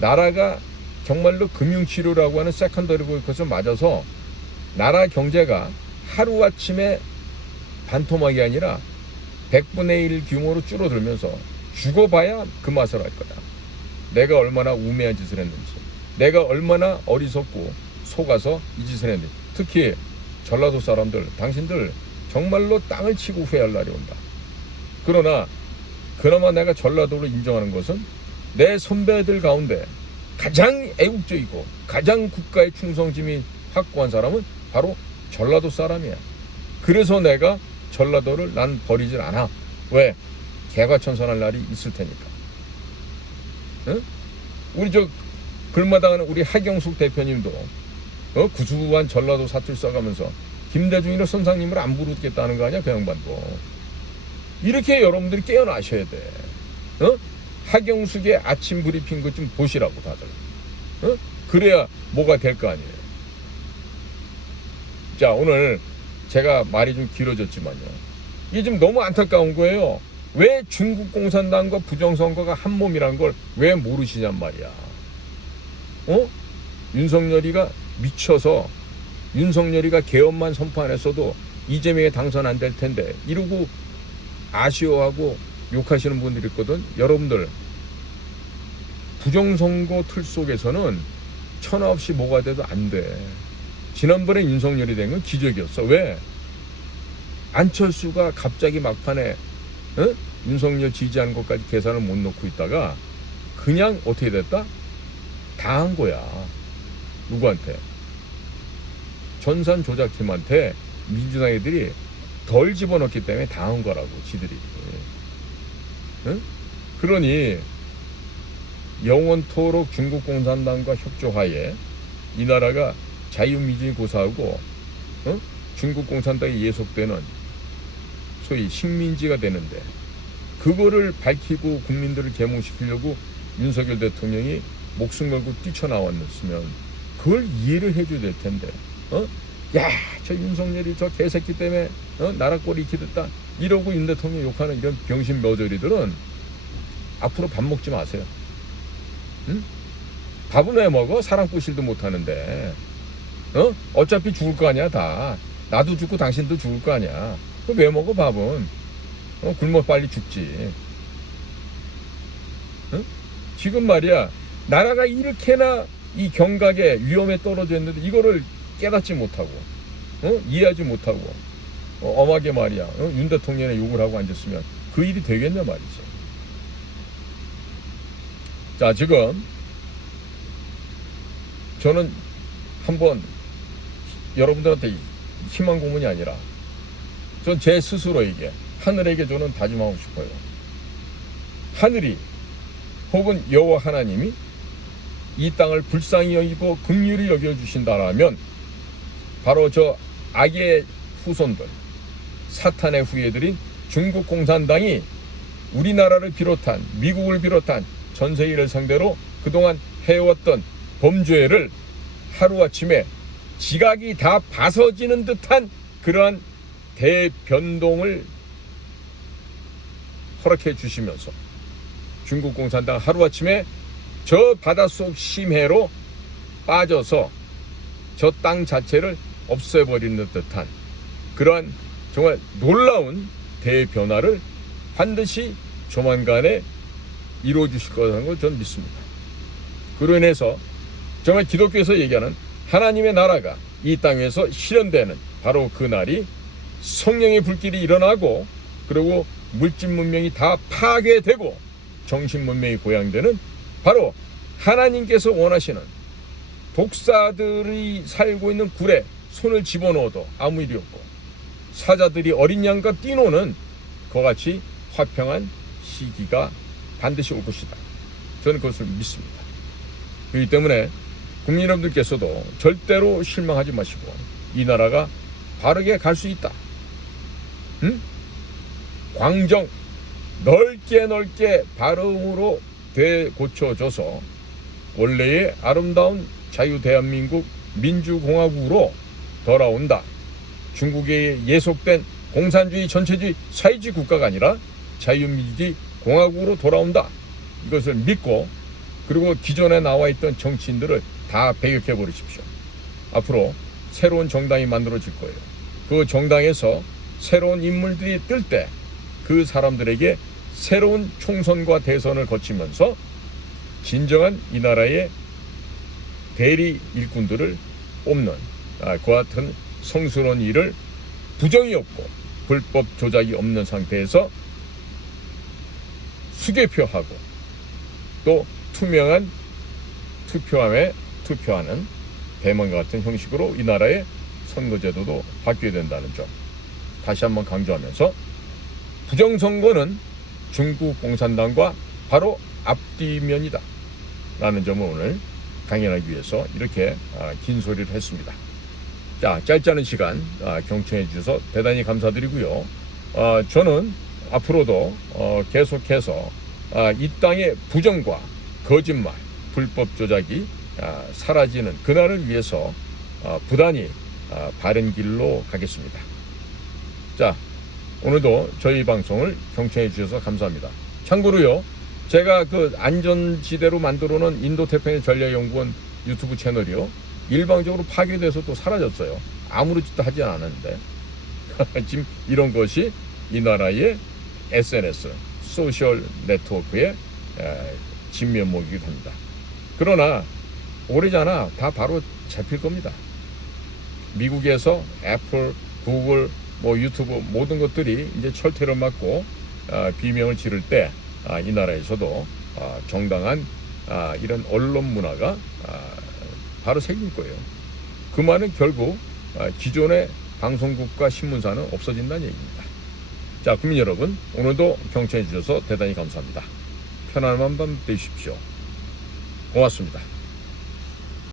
나라가 정말로 금융치료라고 하는 세컨더리 보이콧을 맞아서 나라 경제가 하루아침에 반토막이 아니라 100분의 1 규모로 줄어들면서 죽어봐야 그 맛을 알 거야. 내가 얼마나 우매한 짓을 했는지, 내가 얼마나 어리석고 속아서 이 짓을 했는지. 특히 전라도 사람들, 당신들 정말로 땅을 치고 후회할 날이 온다. 그러나 그나마 내가 전라도를 인정하는 것은 내 선배들 가운데 가장 애국적이고 가장 국가에 충성심이 확고한 사람은 바로 전라도 사람이야. 그래서 내가 전라도를 난 버리질 않아. 왜? 개과천선할 날이 있을 테니까. 응? 우리 저 글마다 하는 우리 하경숙 대표님도 구수한 전라도 사투리 써가면서 김대중이나 선상님을 안 부르겠다는 거 아니야, 그 양반도. 이렇게 여러분들이 깨어나셔야 돼. 하경숙의 아침 브리핑 그 좀 보시라고 다들. 그래야 뭐가 될 거 아니에요. 자, 오늘 제가 말이 좀 길어졌지만요, 이게 좀 너무 안타까운 거예요. 왜 중국 공산당과 부정선거가 한 몸이라는 걸 왜 모르시냔 말이야. 윤석열이가 미쳐서 윤석열이가 개헌만 선포 안 했어도 이재명이 당선 안 될 텐데 이러고 아쉬워하고 욕하시는 분들이 있거든. 여러분들, 부정선거 틀 속에서는 천하 없이 뭐가 돼도 안 돼. 지난번에 윤석열이 된 건 기적이었어. 왜? 안철수가 갑자기 막판에 윤석열 지지하는 것까지 계산을 못 놓고 있다가 그냥 어떻게 됐다? 당한 거야. 누구한테? 전산 조작팀한테 민주당 애들이 덜 집어넣기 때문에 당한 거라고, 지들이. 그러니 영원토록 중국 공산당과 협조하에 이 나라가 자유민주주의 고사하고 중국 공산당에 예속되는 소위 식민지가 되는데, 그거를 밝히고 국민들을 계몽시키려고 윤석열 대통령이 목숨 걸고 뛰쳐나왔으면 그걸 이해를 해줘야 될 텐데, 야, 저 윤석열이 저 개새끼 때문에 나라 꼴이 이렇게 됐다 이러고 윤 대통령 욕하는 이런 병신 머저리들은 앞으로 밥 먹지 마세요. 밥은 왜 먹어? 사랑꾸실도 못하는데. 어차피 죽을 거 아니야. 다 나도 죽고 당신도 죽을 거 아니야. 그럼 왜 먹어 밥은? 굶어 빨리 죽지. 지금 말이야, 나라가 이렇게나 이 경각에 위험에 떨어져 있는데 이거를 깨닫지 못하고 이해하지 못하고 엄하게 말이야 윤 대통령의 욕을 하고 앉았으면 그 일이 되겠냐 말이지. 자, 지금 저는 한번 여러분들한테 희망 고문이 아니라 전 제 스스로에게, 하늘에게 저는 다짐하고 싶어요. 하늘이 혹은 여호와 하나님이 이 땅을 불쌍히 여기고 긍휼히 여겨주신다라면 바로 저 악의 후손들, 사탄의 후예들인 중국 공산당이 우리나라를 비롯한 미국을 비롯한 전 세계를 상대로 그동안 해왔던 범죄를 하루아침에 지각이 다 벗어지는 듯한 그러한 대변동을 허락해 주시면서 중국 공산당 하루아침에 저 바닷속 심해로 빠져서 저 땅 자체를 없애버리는 듯한 그러한 정말 놀라운 대변화를 반드시 조만간에 이루어 주실 거라는 걸 저는 믿습니다. 그로 인해서 정말 기독교에서 얘기하는 하나님의 나라가 이 땅에서 실현되는 바로 그 날이 성령의 불길이 일어나고, 그리고 물질 문명이 다 파괴되고 정신 문명이 고양되는 바로 하나님께서 원하시는 독사들이 살고 있는 굴에 손을 집어넣어도 아무 일이 없고 사자들이 어린 양과 뛰노는 그와 같이 화평한 시기가 반드시 올 것이다. 저는 그것을 믿습니다. 그렇기 때문에 국민 여러분들께서도 절대로 실망하지 마시고 이 나라가 바르게 갈 수 있다. 광정 넓게 발음으로 되고쳐져서 원래의 아름다운 자유대한민국 민주공화국으로 돌아온다. 중국에 예속된 공산주의 전체주의 사회주의 국가가 아니라 자유민주주의 공화국으로 돌아온다. 이것을 믿고 그리고 기존에 나와 있던 정치인들을 다 배격해 버리십시오. 앞으로 새로운 정당이 만들어질 거예요. 그 정당에서 새로운 인물들이 뜰 때 그 사람들에게 새로운 총선과 대선을 거치면서 진정한 이 나라의 대리 일꾼들을 뽑는 그와 같은 성스러운 일을 부정이 없고 불법 조작이 없는 상태에서 수개표하고 또 투명한 투표함에 투표하는 대만과 같은 형식으로 이 나라의 선거제도도 바뀌어야 된다는 점 다시 한번 강조하면서 부정선거는 중국 공산당과 바로 앞뒤면이다 라는 점을 오늘 강연하기 위해서 이렇게 긴 소리를 했습니다. 자, 짧지 않은 시간 경청해 주셔서 대단히 감사드리고요. 저는 앞으로도 계속해서 이 땅의 부정과 거짓말, 불법 조작이 사라지는 그날을 위해서 부단히 바른 길로 가겠습니다. 자, 오늘도 저희 방송을 경청해 주셔서 감사합니다. 참고로요, 제가 그 안전지대로 만들어 놓은 인도태평양 전략연구원 유튜브 채널이요, 일방적으로 파괴돼서 또 사라졌어요. 아무렇지도 하지 않았는데 지금 이런 것이 이 나라의 SNS, 소셜 네트워크의 진면목이기도 합니다. 그러나 오래잖아 다 바로 잡힐 겁니다. 미국에서 애플, 구글, 유튜브 모든 것들이 이제 철퇴를 맞고 비명을 지를 때 이 나라에서도 정당한 이런 언론 문화가 바로 생길 거예요. 그 말은 결국 기존의 방송국과 신문사는 없어진다는 얘기입니다. 자, 국민 여러분, 오늘도 경청해 주셔서 대단히 감사합니다. 편안한 밤 되십시오. 고맙습니다.